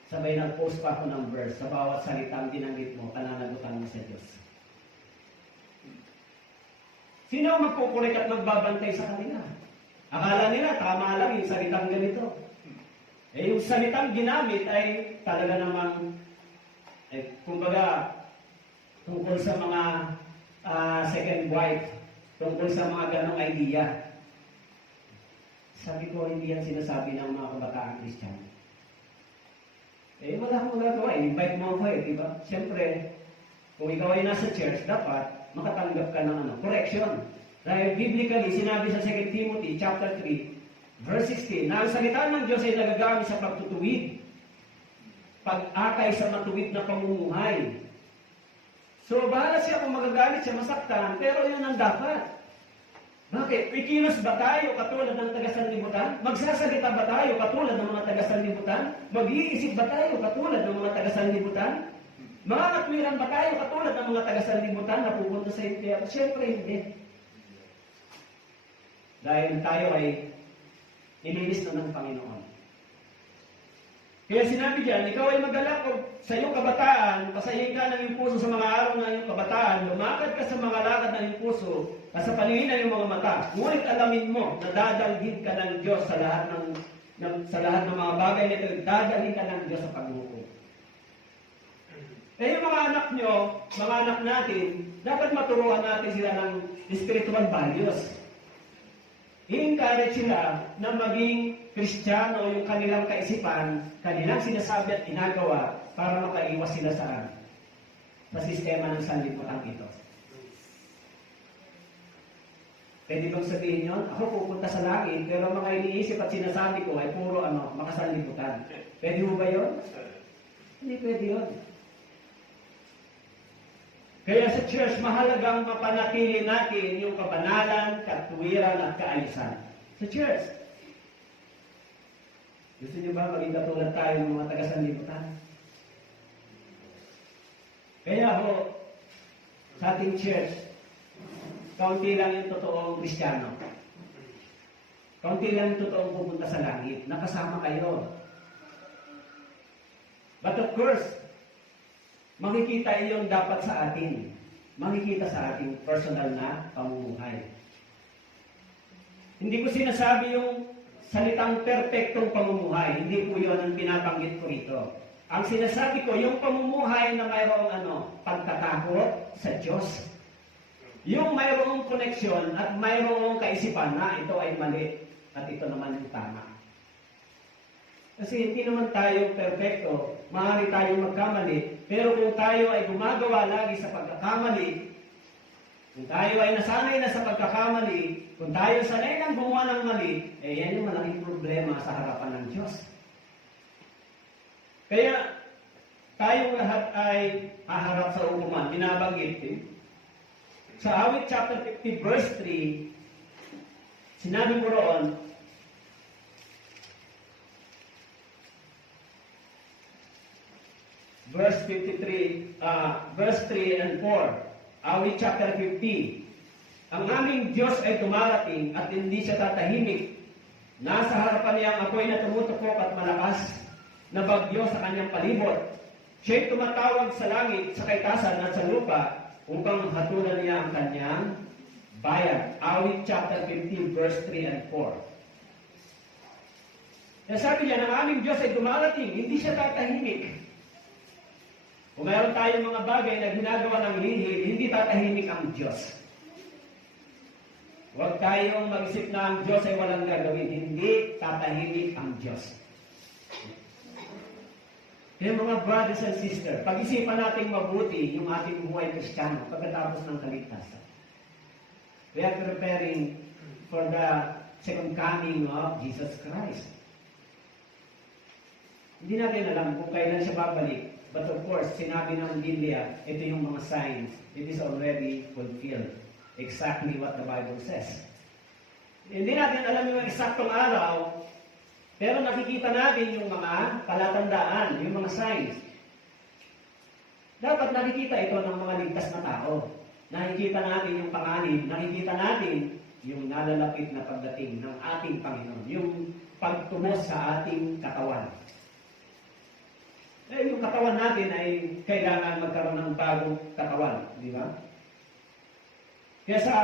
Sabay nag-post pa ako ng verse, sa bawat salitang dinanggit mo, pananagutan mo sa Diyos. Sino ang magkukulik at magbabantay sa kanila? Akala nila, tama lang yung salitang ganito. Eh, yung salitang ginamit ay talaga namang, kumbaga, tungkol sa mga second wife, tungkol sa mga ganong idea. Sabi ko, hindi yan sinasabi ng mga kabataan Kristiyano. Eh, wala akong magagawa. Invite mo ako diba? Siyempre, kung ikaw ay nasa church, dapat makatanggap ka ng correction. Dahil biblically, sinabi sa 2 Timothy chapter 3, verse 16, na ang salita ng Diyos ay nagagamit sa pagtutuwid, pag-akay sa matuwid na pamumuhay. So, bahala siya kung magagalit siya, masaktan, pero yun ang dapat. Bakit? Ikilos ba tayo katulad ng taga-sanlibutan? Magsasalita ba tayo katulad ng mga taga-sanlibutan? Mag-iisip ba tayo katulad ng mga taga-sanlibutan? Mga katwiran ba tayo katulad ng mga taga-sanlibutan na pupunta sa impyerno? Siyempre hindi. Dahil tayo ay nilinis na ng Panginoon. Kaya sinabi diyan, ikaw ay magalak sa iyong kabataan, pasayin ka ng iyong puso sa mga araw ng iyong kabataan, lumakad ka sa mga lakad ng iyong puso, at sa paningin ng iyong mga mata. Ngunit alamin mo na dadalhin ka ng Diyos sa lahat ng mga bagay na ito, dadalhin ka ng Diyos sa paghukom. Eh yung mga anak nyo, mga anak natin, dapat maturuan natin sila ng spiritual values. I-encourage sila na maging Kristiyano yung kanilang kaisipan, kanilang sinasabi at ginagawa para makaiwas sila sa sistema ng sanlibutan ito. Pwede bang sabihin yun? Ako pupunta sa langit, pero mga iniisip at sinasabi ko ay puro makasanlibutan. Pwede mo ba yun? Hindi pwede yun. Kaya sa church, mahalagang mapanatili natin yung kabanalan, katuwiran at kaalisan. Sa church. Gusto niyo ba maging katulad tayo ng mga taga-sanlibutan? Kaya sa ating church, kaunti lang yung totoong Kristiyano. Kaunti lang yung totoong pupunta sa langit. Nakasama kayo. But of course, makikita yung dapat sa atin. Makikita sa ating personal na pamumuhay. Hindi ko sinasabi yung salitang perpektong pamumuhay. Hindi po yun ang pinabanggit ko rito. Ang sinasabi ko, yung pamumuhay na mayroong pagtatakot sa Diyos. Yung mayroong koneksyon at mayroong kaisipan na ito ay mali at ito naman yung tama. Kasi hindi naman tayo perfecto, maaari tayong magkamali, pero kung tayo ay gumagawa lagi sa pagkakamali, kung tayo ay nasanay na sa pagkakamali, kung tayo sanay nang gumawa ng mali, eh yan yung malaking problema sa harapan ng Diyos. Kaya tayong lahat ay haharap sa hukuman. Binabanggit sa Awit chapter 50 verse 3, sinabi mo roon, verse 53, verse 3 and 4. Awit chapter 50. Ang aming Diyos ay dumarating at hindi siya tatahimik. Nasa harapan niya ang apoy na tumutupok at malakas na bagyo sa kanyang palibot. Siya'y tumatawag sa langit, sa kaitasan at sa lupa upang hatulan niya ang kanyang bayan. Awit chapter 50, verse 3 and 4. Sabi niya, ang aming Diyos ay dumarating, hindi siya tatahimik. Kung mayroon tayong mga bagay na ginagawa ng lihim, hindi tatahimik ang Diyos. Huwag tayong mag-isip na ang Diyos ay walang gagawin. Hindi tatahimik ang Diyos. Kaya mga brothers and sisters, pag-isipan natin mabuti yung ating buhay Kristiyano pagkatapos ng kaligtasan. We are preparing for the second coming of Jesus Christ. Hindi natin alam kung kailan siya babalik. But of course, sinabi ng Biblia, ito yung mga signs. It is already fulfilled. Exactly what the Bible says. Hindi natin alam yung eksaktong araw, pero nakikita natin yung mga palatandaan, yung mga signs. Dapat nakikita ito ng mga ligtas na tao. Nakikita natin yung panganib, nakikita natin yung nalalapit na pagdating ng ating Panginoon, yung pagtumos sa ating katawan. Yung katawan natin ay kailangan magkaroon ng bagong katawan, di ba? Kaya sa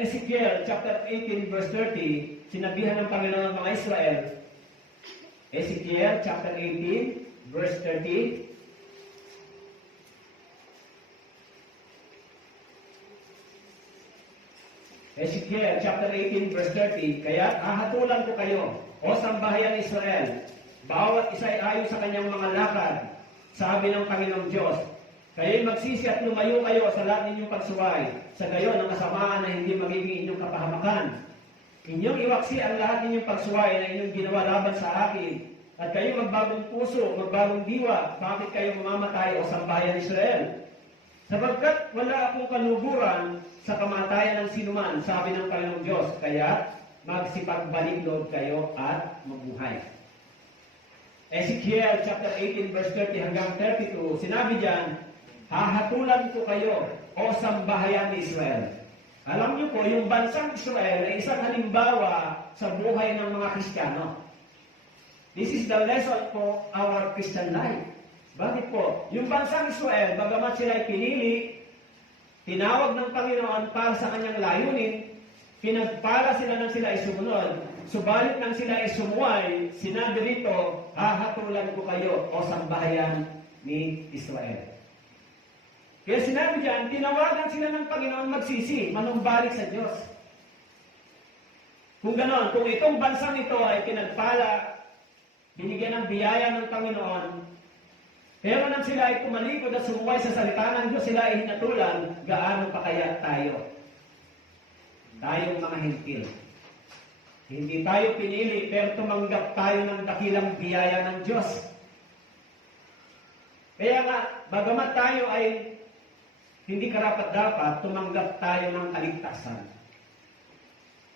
Ezekiel chapter 18 verse 30, sinabihan ng Panginoon ng mga Israel, Ezekiel chapter 18 verse 30, Ezekiel chapter 18 verse 30, kaya hahatulan ko kayo, o sambahayan Israel, bawat isa ay ayon sa kanyang mga lakad, sabi ng Panginoong Diyos. Kayo'y magsisi at lumayo kayo sa lahat ninyong pagsuway, sa gayon ang kasamaan na hindi magiging inyong kapahamakan. Inyong iwaksi ang lahat ninyong pagsuway na inyong ginawa laban sa akin, at kayo magbagong puso, magbagong diwa, bakit kayo mamamatay o sambahayan Israel? Sapagkat wala akong kaluguran sa kamatayan ng sinuman, sabi ng Panginoong Diyos, kaya magsipagbaliklod kayo at mabuhay. Ezekiel chapter 18 verse 30 hanggang 32, sinabi diyan, hahatulan ko kayo, o sambahayan ni Israel. Alam niyo po, yung bansang Israel ay isang halimbawa sa buhay ng mga Kristiyano. This is the lesson for our Christian life. Bakit po? Yung bansang Israel, bagamat sila ay pinili, tinawag ng Panginoon para sa kanyang layunin, pinagpala sila nang sila ay sumunod, subalit nang sila ay sumuway, sinabi rito, hahatulan ko kayo, o sambahayan ni Israel. Kaya sinabi diyan, tinawagan sila ng Panginoon magsisi, manumbalik sa Diyos. Kung ganon, kung itong bansang ito ay pinagpala, binigyan ng biyaya ng Panginoon, pero nang sila ay pumalikod at sumuway sa salita ng Diyos, sila ay hinatulan, gaano pa kaya tayo? Tayong mga hentil. Hindi tayo pinili, pero tumanggap tayo ng dakilang biyaya ng Diyos. Kaya nga, bagamat tayo ay hindi karapat-dapat, tumanggap tayo ng kaligtasan.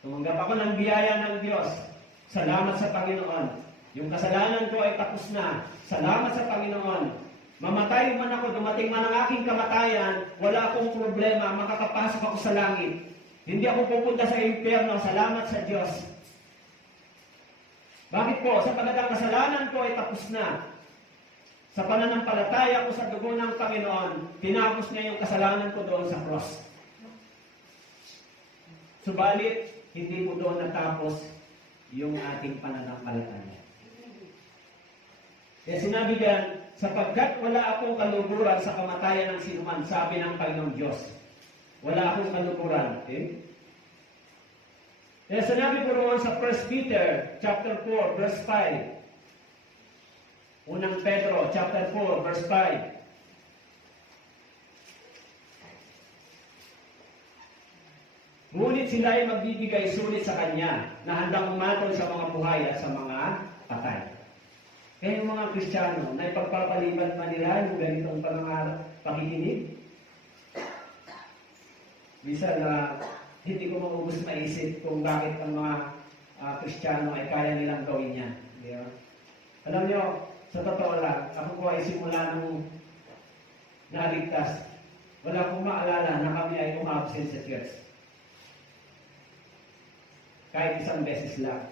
Tumanggap ako ng biyaya ng Diyos. Salamat sa Panginoon. Yung kasalanan ko ay tapos na. Salamat sa Panginoon. Mamatay man ako, dumating man ang aking kamatayan, wala akong problema, makakapasok ako sa langit. Hindi ako pupunta sa impyerno, salamat sa Diyos. Bakit po? Sapagkat ang kasalanan ko ay tapos na. Sa pananampalataya ko sa dugo ng Panginoon, tinapos niya yung kasalanan ko doon sa cross. Subalit, hindi po doon natapos yung ating pananampalataya. Kaya sinabi diyan, sapagkat wala akong kaluguran sa kamatayan ng sinuman, sabi ng Panginoong Diyos. Wala akong kaluguran. Okay? Kaya sinabi po roon sa 1 Peter chapter 4, verse 5. Unang Pedro chapter 4, verse 5. Ngunit sila ay magbibigay sulit sa Kanya na handang umatol sa mga buhay at sa mga patay. Kaya yung mga Kristiyano na ipagpapaliban pa nila yung ganitong pakikinig, bisa na hindi ko maubos maisip kung bakit ang mga Kristiyano ay kaya nilang gawin yan. Di ba? Alam nyo, sa totoo lang, ako po ay simula nung naligtas. Wala akong maalala na kami ay umabsent sa church. Kahit isang beses lang.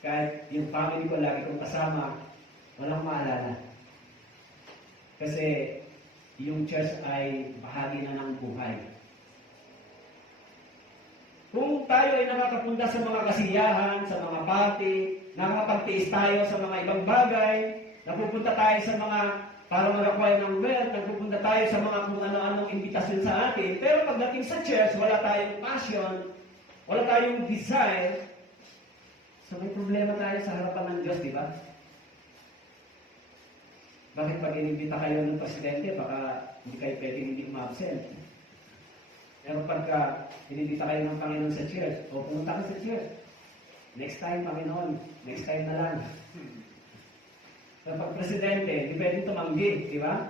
Kahit yung family ko lagi kong kasama, walang maalala. Kasi yung church ay bahagi na ng buhay. Kung tayo ay nakakapunta sa mga kasiyahan, sa mga party, nakakapagtiis tayo sa mga ibang bagay, napupunta tayo sa mga para mag-acquire ng wealth, nagpupunta tayo sa mga kung ano-anong imbitasyon sa atin, pero pagdating sa church, wala tayong passion, wala tayong desire, so may problema tayo sa harapan ng Diyos, di ba? Bakit pag inimbita kayo ng presidente, baka hindi kayo pwedeng hindi umabsent? Pero pagka inimbita kayo ng Panginoon sa church, o pumunta ka sa church, next time, Panginoon, next time na lang. Kapag presidente, hindi pwedeng tumanggi, di ba?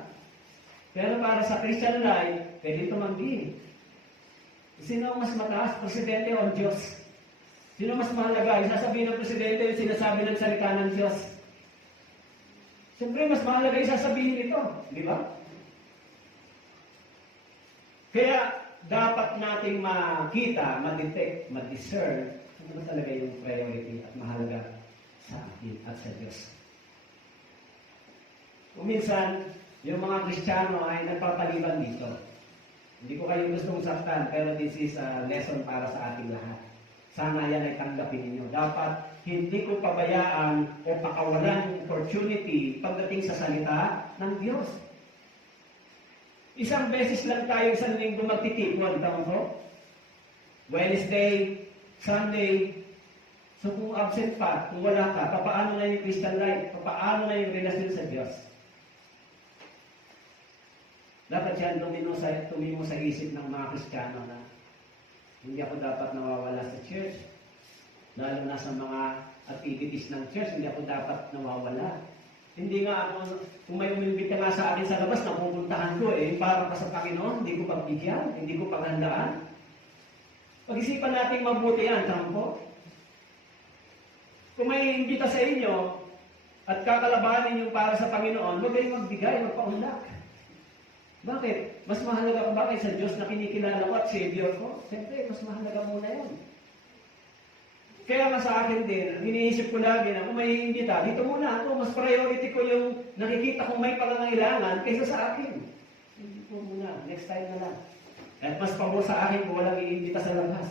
Pero para sa Christian life, pwedeng tumanggi. Sino ang mas mataas, presidente o Diyos? Sino mas mahalaga? Yung sasabihin ng presidente, yung sinasabi ng salita ng Diyos. Siyempre, mas mahalaga yung sasabihin ito, di ba? Kaya, dapat nating makita, ma-detect, ma-discern, ano talaga yung priority at mahalaga sa atin at sa Diyos. Kung minsan, yung mga Kristiyano ay nagpapaliban dito. Hindi ko kayo gustong saktan, pero this is a lesson para sa ating lahat. Sana yan ay tanggapin ninyo. Dapat hindi ko pabayaan o pakawalan ng opportunity pagdating sa salita ng Diyos. Isang beses lang tayo sa linggo magtitipon, tama ko? Wednesday, Sunday. So kung absent pa, kung wala ka, papaano na yung Christian life? Papaano na yung relasyon sa Diyos? Dapat yan tumimo sa isip ng mga Kristiyano na hindi ako dapat nawawala sa church. Lalo na sa mga activities ng church, hindi ako dapat nawawala. Hindi nga ako, kung may umimbita nga sa akin sa labas, napupuntahan ko para pa sa Panginoon, hindi ko pagbigyan, hindi ko paghandaan. Pag-isipan natin mabuti yan, tampo. Kung may imbita sa inyo at kakalabanin yung para sa Panginoon, huwag kayong magbigay, magpaunlak. Bakit? Mas mahalaga ba kayo sa Diyos na kinikilala ko at Savior ko? Siyempre, mas mahalaga muna yun. Kaya nga sa akin din, iniisip ko lagi na kung may iimbita, dito muna ako, mas priority ko yung nakikita kong may pangangailangan kaysa sa akin. Hindi po muna, next time na lang. At mas pabor sa akin kung walang iimbita sa labas.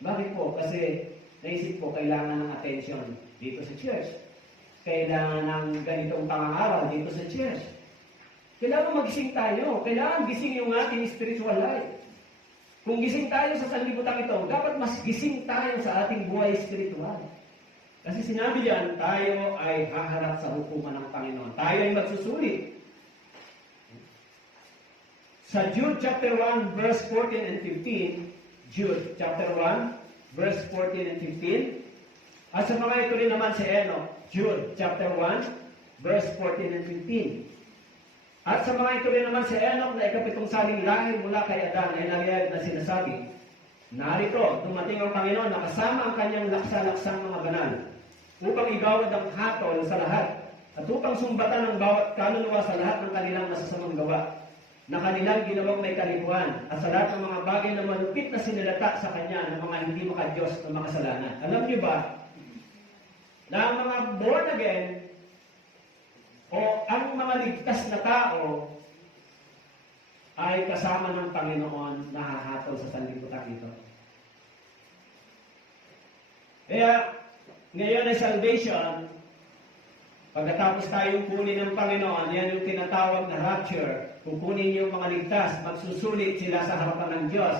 Bakit po? Kasi naisip ko, kailangan ng attention dito sa church. Kailangan ng ganitong pangangaral dito sa church. Kailangan magising tayo. Kailangan gising yung ating spiritual life. Kung gising tayo sa sanlibutan ito, dapat mas gising tayo sa ating buhay spiritual. Kasi sinabi diyan, tayo ay haharap sa hukuman ng Panginoon. Tayo ay magsusulit. Sa Jude chapter 1, verse 14 and 15, Jude chapter 1, verse 14 and 15, at sa mga ito rin naman si Enoch, Jude chapter 1, verse 14 and 15. At sa mga ito rin naman si Enoch na ikapitong saling lahi mula kay Adan ay nangyayari na sinasabi, narito, dumating ang Panginoon na kasama ang kanyang laksa-laksang mga banal upang igawad ang hatol sa lahat at upang sumbatan ang bawat kaluluwa sa lahat ng kanilang masasamang gawa na kanilang ginawang may kalikuan at sa lahat ng mga bagay na malupit na sinilata sa kanya ng mga hindi makadiyos na makasalanan. Alam niyo ba na ang mga born again o ang mga ligtas na tao ay kasama ng Panginoon na hahatol sa sanlibutan ito. Kaya, ngayon ay salvation, pagkatapos tayong kunin ng Panginoon, yan yung tinatawag na rapture. Kukunin yung mga ligtas, magsusulit sila sa harapan ng Diyos.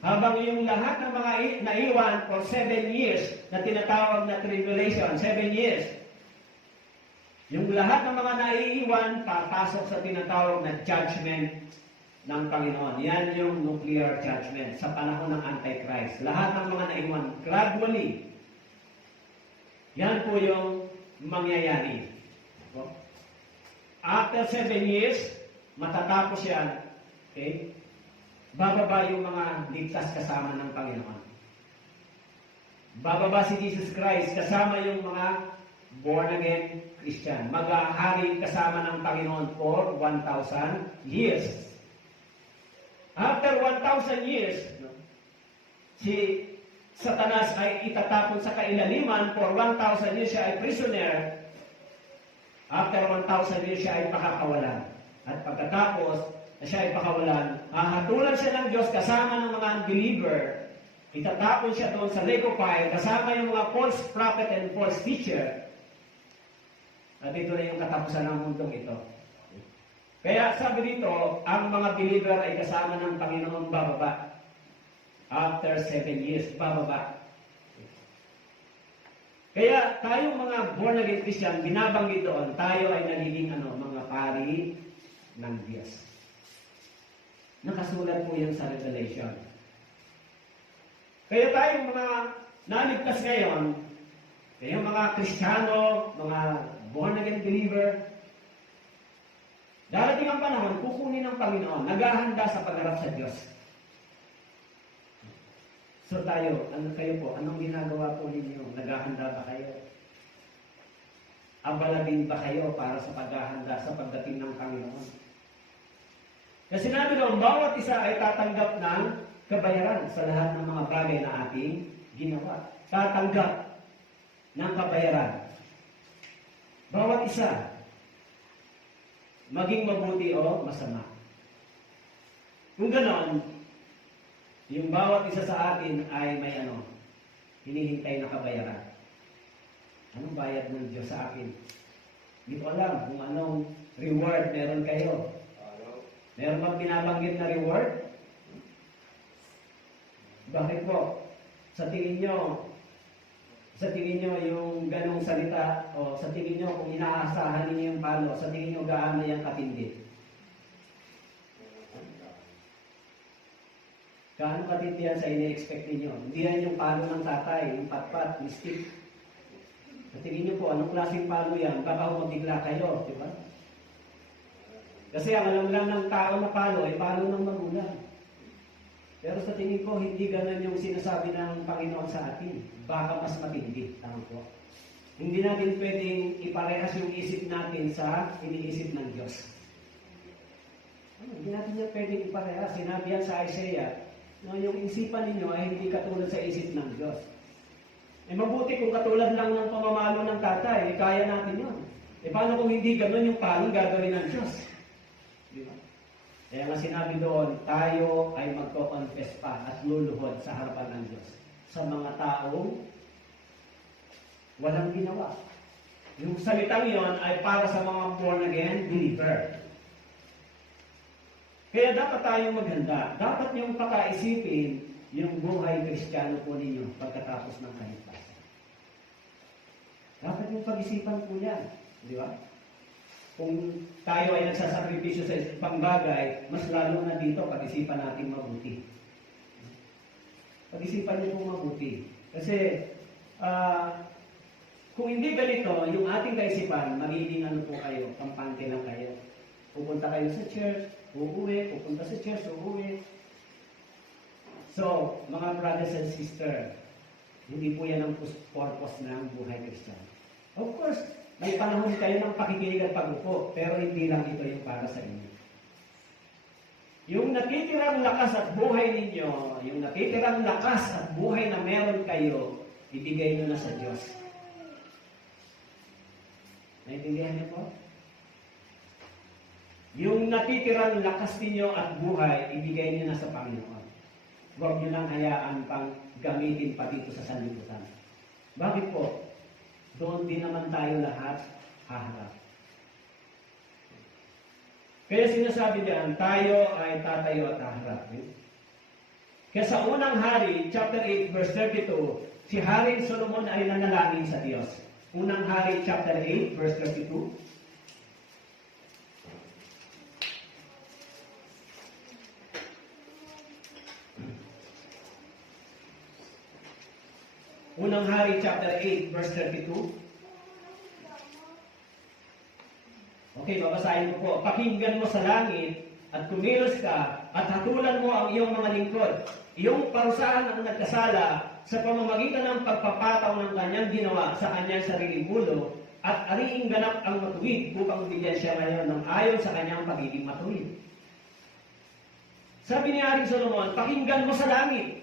Habang yung lahat ng mga naiwan for 7 years na tinatawag na tribulation, 7 years, yung lahat ng mga naiiwan, papasok sa tinatawag na judgment ng Panginoon. Yan yung nuclear judgment sa panahon ng Antichrist. Lahat ng mga naiwan, gradually. Yan po yung mangyayari. After 7 years, matatapos yan. Okay? Bababa yung mga ligtas kasama ng Panginoon. Bababa si Jesus Christ kasama yung mga born again Christian. Maghahari kasama ng Panginoon for 1,000 years. After 1,000 years, si Satanas ay itatapon sa kailaliman for 1,000 years, siya ay prisoner. After 1,000 years, siya ay pakakawalan. At pagkatapos na siya ay pakawalan, hahatulan siya ng Diyos kasama ng mga unbeliever. Itatapon siya doon sa lake of fire kasama yung mga false prophet and false teacher. At ito na yung katapusan ng mundong ito. Kaya sabi dito, ang mga believer ay kasama ng Panginoon bababa. After 7 years, bababa. Kaya tayong mga born again Christian, binabanggit doon, tayo ay nagiging mga pari ng Diyos. Nakasulat po yan sa Revelation. Kaya tayong mga naligtas ngayon, kayong mga Kristiyano, mga born again believer, darating ang panahon, kukunin ng Panginoon, naghahanda sa pagharap sa Diyos. So tayo, kayo po, anong ginagawa po ninyo? Naghahanda ba kayo? Abalabin ba kayo para sa paghahanda sa pagdating ng Panginoon? Kasi sinabi doon, bawat isa ay tatanggap ng kabayaran sa lahat ng mga bagay na ating ginawa. Tatanggap ng kabayaran. Bawat isa, maging mabuti o masama. Kung ganon, yung bawat isa sa atin ay may hinihintay na kabayaran. Anong bayad ng Diyos sa akin? Hindi ko alam kung anong reward meron kayo. Meron bang binabanggit na reward? Bakit po? Sa tingin nyo yung ganong salita, o sa tingin nyo kung inaasahan ninyo yung palo, sa tingin nyo gaano yung katindi? Gaano katindi yan sa ini-expect ninyo? Hindi yan yung palo ng tatay, yung patpat, yung stick. Sa tingin nyo po, anong klaseng palo yan? Baka humabigla kayo, di ba? Kasi ang alam lang ng tao na palo ay palo ng magulang. Pero sa tingin ko, hindi ganun yung sinasabi ng Panginoon sa atin. Baka mas matindi. Tama po. Hindi natin pwedeng iparehas yung isip natin sa iniisip ng Diyos. Hindi natin yan pwedeng iparehas. Sinabi yan sa Isaiah, yung isipan ninyo ay hindi katulad sa isip ng Diyos. Mabuti kung katulad lang ng pamamalo ng tatay, kaya natin yun. Paano kung hindi ganun yung paano gagawin ng Diyos? Di ba? Kaya nga sinabi doon, tayo ay magko-confess pa at luluhod sa harapan ng Diyos sa mga taong walang ginawa. Yung salitang yon ay para sa mga born again believer. Kaya dapat tayong maghanda. Dapat niyong pakaisipin yung buhay Kristiyano po ninyo pagkatapos ng kaligtasan. Dapat yung pag-isipan po yan. Di ba? Kung tayo ay nagsasakripisyo sa isang bagay, mas lalo na dito, pag-isipan natin mabuti. Pag-isipan niyo po mabuti. Kasi, kung hindi ganito, yung ating kaisipan, magiging po kayo, kampante lang kayo. Pupunta kayo sa church, uuwi, pupunta sa church, uuwi. So, mga brothers and sisters, hindi po yan ang purpose ng buhay Christian. Of course, may panahon kayo ng pakikinig at pag-upo, pero hindi lang ito yung para sa inyo. Yung natitirang lakas at buhay ninyo, yung natitirang lakas at buhay na meron kayo, ibigay nyo na sa Diyos. Naintindihan niyo po? Yung natitirang lakas ninyo at buhay, ibigay niyo na sa Panginoon. Huwag niyo lang hayaan pang gamitin pa dito sa sanlibutan. Bakit po? Doon din naman tayo lahat haharap. Kaya sinasabi diyan, tayo ay tatayo at haharap. Kaya sa unang hari, chapter 8, verse 32, si Haring Solomon ay nanalangin sa Diyos. Unang hari, chapter 8, verse 32. Unang hari, chapter 8, verse 32. Okay, babasahin ko po. Pakinggan mo sa langit at kumilos ka at hatulan mo ang iyong mga lingkod. Iyong parusahan ang nagkasala sa pamamagitan ng pagpapataw ng kanyang ginawa sa kanyang sariling ulo at ariing ganap ang matuwid upang bigyan siya ngayon ng ayon sa kanyang pagiging matuwid. Sabi ni Haring Solomon, pakinggan mo sa langit.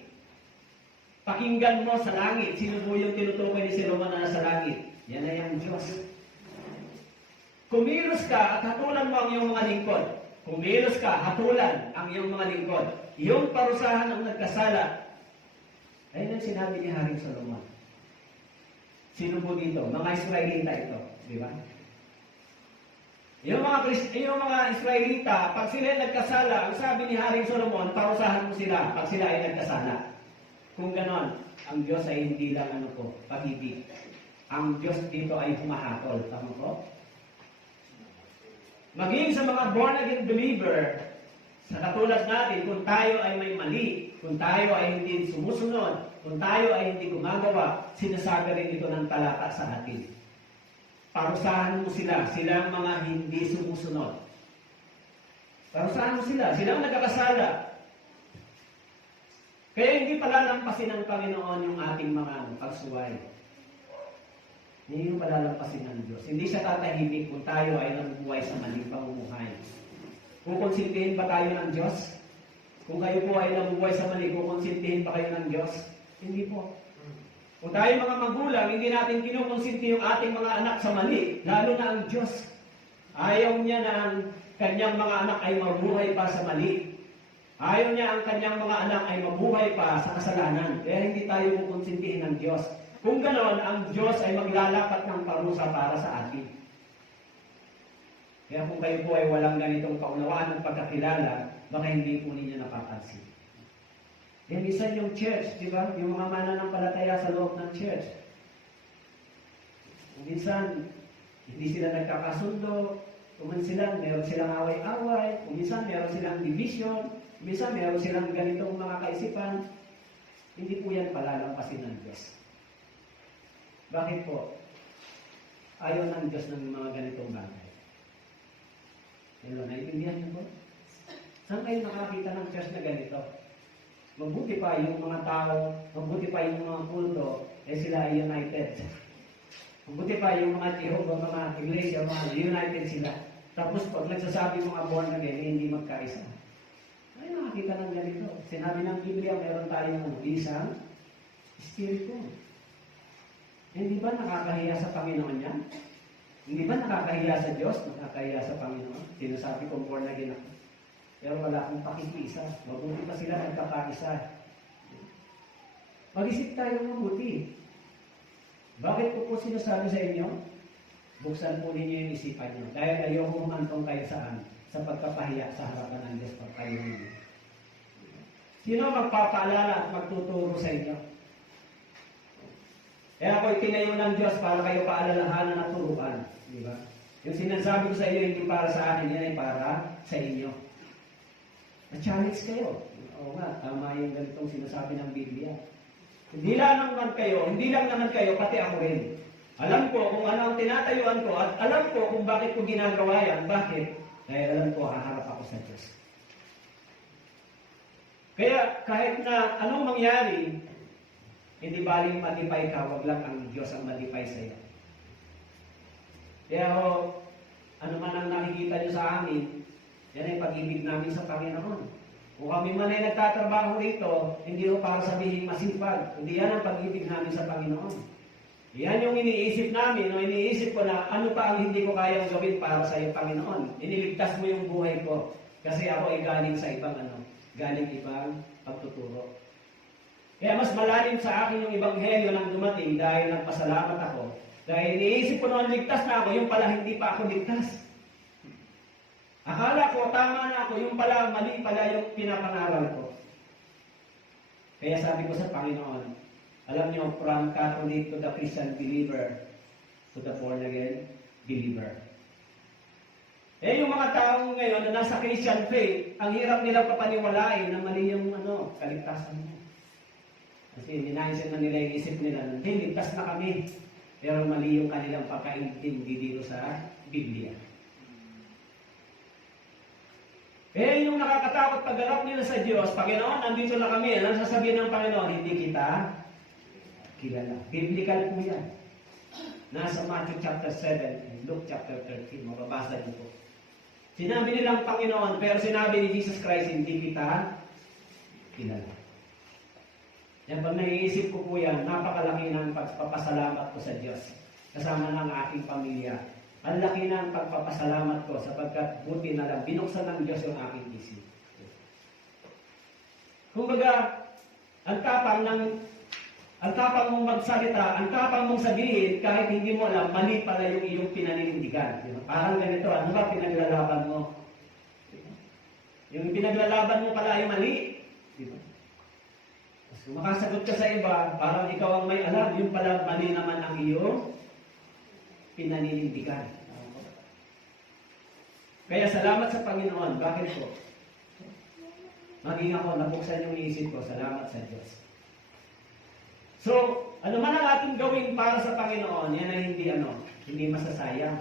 Pakinggan mo sa langit. Sino po yung tinutukoy ni Solomon na nasa langit? Yan ay ang Diyos. Kumilos ka at hatulan mo ang iyong mga lingkod. Kumilos ka, hatulan ang iyong mga lingkod. Iyong parusahan ang nagkasala. Ayun ang sinabi ni Haring Solomon. Sino po dito? Mga Israelita ito. Di ba? Yung mga Israelita, pag sila ay nagkasala, ang sabi ni Haring Solomon, parusahan mo sila pag sila ay nagkasala. Kung ganon, ang Diyos ay hindi lang pag-ibig. Ang Diyos dito ay humahatol. Tama po? Maging sa mga born-again believer, sa katulad natin, kung tayo ay may mali, kung tayo ay hindi sumusunod, kung tayo ay hindi gumagawa, sinasabi rin ito ng talata sa atin. Parusahan mo sila, silang mga hindi sumusunod. Parusahan mo sila, silang nagkakasala. Kaya hindi palalampasin ng Panginoon yung ating mga pagsuway. Hindi yung palalampasin ng Diyos. Hindi siya tatahimik kung tayo ay nabubuhay sa maling pamumuhay. Kukonsintihin ba tayo ng Diyos? Kung kayo po ay nabubuhay sa mali, kukonsintihin ba kayo ng Diyos? Hindi po. Kung tayo mga magulang, hindi natin kinukonsinti yung ating mga anak sa mali, lalo na ang Diyos. Ayaw niya na ang kanyang mga anak ay mabuhay pa sa mali. Ayaw niya ang kanyang mga anak ay mabuhay pa sa kasalanan. Kaya hindi tayo kukonsintihin ng Diyos. Kung ganoon, ang Diyos ay maglalapat ng parusa para sa atin. Kaya kung kayo po ay walang ganitong kaunawaan ng pagkakilala, baka hindi po ninyo napapansin. Yan minsan yung church, di ba? Yung mga mananampalataya sa loob ng church. Minsan, hindi sila nagkakasundo. Minsan, meron silang away-away. Minsan, meron silang division. Minsan, meron silang ganitong mga kaisipan. Hindi po yan palalampasin ng Diyos. Bakit po? Ayaw ng Diyos ng mga ganitong bagay. Hello, naiintindihan niyo po? Saan kayo nakakita ng church na ganito? Mabuti pa yung mga tao, mabuti pa yung mga kulto, sila ay united. Mabuti pa yung mga Jehovah, mga iglesia, mga united sila. Tapos pag nagsasabi mga born again, hindi magkaisa. Ay, nakakita ng ganito. Sinabi ng Biblia, meron tayong isang Espiritu. Hindi ba nakakahiya sa Panginoon yan? Hindi ba nakakahiya sa Diyos? Nakakahiya sa Panginoon? Sinasabi kong born again ako. Pero wala akong pakikisa. Mabuti pa sila nagkakaisa. Mag-isip tayo mabuti. Bakit ko po sinasabi sa inyo? Buksan po ninyo yung isipan nyo. Dahil ayoko humantong kayo saan? Sa pagkapahiya sa harapan ng Diyos pag kayo ninyo. Sino magpapaalala at magtuturo sa inyo? Kaya ako'y tinayo ng Diyos para kayo paalalahanan at turuan. Di ba? Yung sinasabi ko sa inyo, hindi para sa akin, yan ay para sa inyo. Na-challenge kayo. Oo nga, tama yung ganitong sinasabi ng Biblia. Hindi lang naman kayo, pati ako rin. Alam ko kung ano ang tinatayuan ko at alam ko kung bakit ko ginagawa yan. Bakit? Dahil alam ko, haharap ako sa Diyos. Kaya kahit na anong mangyari, hindi baling matipay ka, wag lang ang Diyos ang matipay sa iyo. Kaya ano man ang nakikita nyo sa amin, yan ay pag-ibig namin sa Panginoon. Kung kami man ay nagtatrabaho rito, hindi ho para sabihin masipag. Hindi yan ang pag-ibig namin sa Panginoon. Yan yung iniisip namin, iniisip ko na ano pa ang hindi ko kayang gawin para sa iyo, Panginoon. Iniligtas mo yung buhay ko. Kasi ako ay galing sa ibang ibang pagtuturo. Kaya mas malalim sa akin yung ebanghelyo nang dumating dahil nagpasalamat ako. Dahil iniisip ko noon ligtas na ako, yung pala hindi pa ako ligtas. Akala ko, tama na ako, yung pala, mali pala yung pinapangaral ko. Kaya sabi ko sa Panginoon, alam niyo, from Catholic to the Christian believer, to the born again believer. Yung mga taong ngayon na nasa Christian faith, ang hirap nilang papaniwalain na mali yung kaligtasan mo. Kasi ninaisip na nila yung isip nila, hindi, ligtas na kami. Pero mali yung kanilang pagkaintindi dito sa Biblia. Yung nakakatakot pagharap nila sa Diyos, Panginoon, nandito na kami. Ano sasabihin ng Panginoon? Hindi kita kilala. Biblical po yan. Nasa Matthew chapter 7 and Luke chapter 13. Mababasa niyo po. Sinabi nilang Panginoon, pero sinabi ni Jesus Christ, hindi kita kilala. Yan, pag naiisip ko po yan, napakalaki ng pagpapasalamat ko sa Diyos. Kasama ng aking pamilya. Ang laki ng pagpapasalamat ko sapagkat buti na lang binuksan ng Diyos yung aking isip. Kumbaga, ang tapang mong magsalita, ang tapang mong sabihin, kahit hindi mo alam, mali pala yung iyong pinaninindigan. Parang ganito, ano ba pinaglalaban mo? Yung pinaglalaban mo pala ay mali. So, makasagot ka sa iba, parang ikaw ang may alam, yung pala mali naman ang iyong pinaninindigan. Kaya salamat sa Panginoon. Bakit po? Maging ako, nabuksan yung isip ko. Salamat sa Diyos. So, ano man ang ating gawin para sa Panginoon, yan ay hindi masasayang.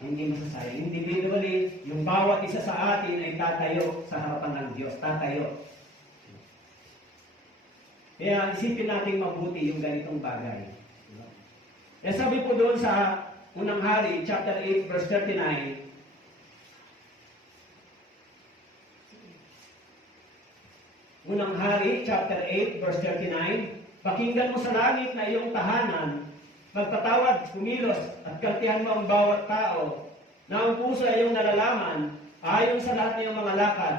Hindi masasayang. Individually, yung bawat isa sa atin ay tatayo sa harapan ng Diyos. Tatayo. Kaya isipin natin mabuti yung ganitong bagay. Kaya sabi po doon sa Unang Hari, chapter 8, verse 39, Unang Hari, chapter 8, verse 39, pakinggan mo sa langit na iyong tahanan, magpatawad, kumilos, at gantihan mo ang bawat tao, na ang puso ay iyong nalalaman, ayon sa lahat ng iyong mga lakad.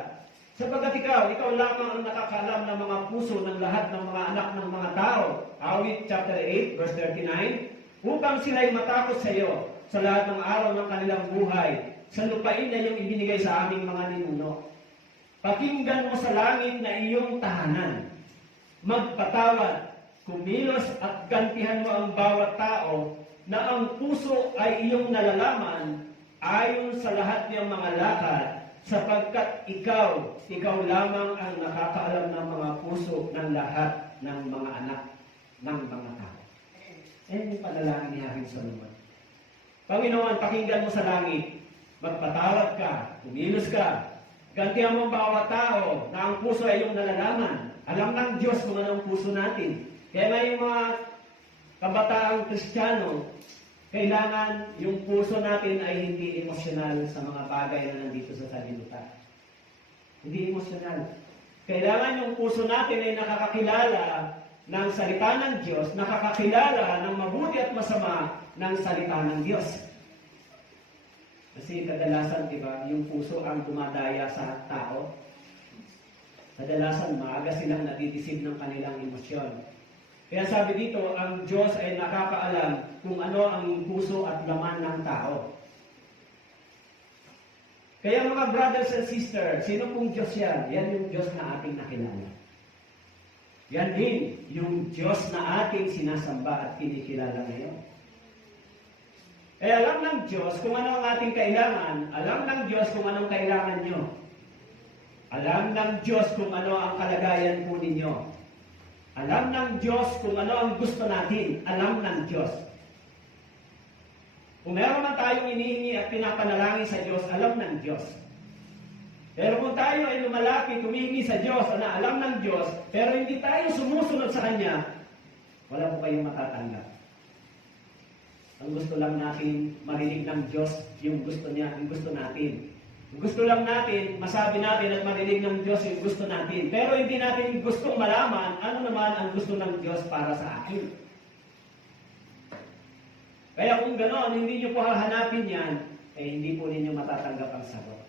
Sapagkat ikaw lamang ang nakakaalam ng mga puso ng lahat ng mga anak ng mga tao. Awit, chapter 8, verse 39, upang sila'y matakot sa iyo sa lahat ng araw ng kanilang buhay, sa lupain na iyong ibinigay sa aming mga ninuno. Pakinggan mo sa langit na iyong tahanan. Magpatawad, kumilos at gantihan mo ang bawat tao na ang puso ay iyong nalalaman ayon sa lahat ng mga lakad, sapagkat ikaw lamang ang nakakaalam ng mga puso ng lahat ng mga anak ng mga tao. Yung panalangin ni Haring Solomon. Panginoon, pakinggan mo sa langit, magpatawad ka, kumilos ka, gantihan mo ang bawat tao na ang puso ay iyong nalalaman. Alam ng Diyos kung anong puso natin. Kaya may mga kabataang Kristiyano, kailangan yung puso natin ay hindi emosyonal sa mga bagay na nandito sa sanlibutan. Hindi emosyonal. Kailangan yung puso natin ay nakakakilala ng salita ng Diyos, nakakakilala ng mabuti at masama ng salita ng Diyos. Kasi kadalasan, di ba, yung puso ang dumadaya sa tao. Kadalasan, maaga silang nadidisip ng kanilang emosyon. Kaya sabi dito, ang Diyos ay nakakaalam kung ano ang puso at laman ng tao. Kaya mga brothers and sisters, sino pong Diyos yan? Yan yung Diyos na ating nakilala. Yan din yung Diyos na ating sinasamba at kinikilala ngayon. Kaya alam ng Diyos kung ano ang ating kailangan. Alam ng Diyos kung anong kailangan nyo. Alam ng Diyos kung ano ang kalagayan po ninyo. Alam ng Diyos kung ano ang gusto natin. Alam ng Diyos. Kung meron man tayong inihingi at pinapanalangin sa Diyos, alam ng Diyos. Pero kung tayo ay lumalapit, humihingi sa Diyos, na alam ng Diyos, pero hindi tayo sumusunod sa Kanya, wala po kayong matatanggap. Ang gusto lang natin marinig ng Diyos, yung gusto niya, yung gusto natin. Yung gusto lang natin, masabi natin at marinig ng Diyos yung gusto natin. Pero hindi natin gustong malaman ano naman ang gusto ng Diyos para sa akin. Kaya kung gano'n, hindi nyo po hahanapin yan, hindi po ninyo matatanggap ang sagot.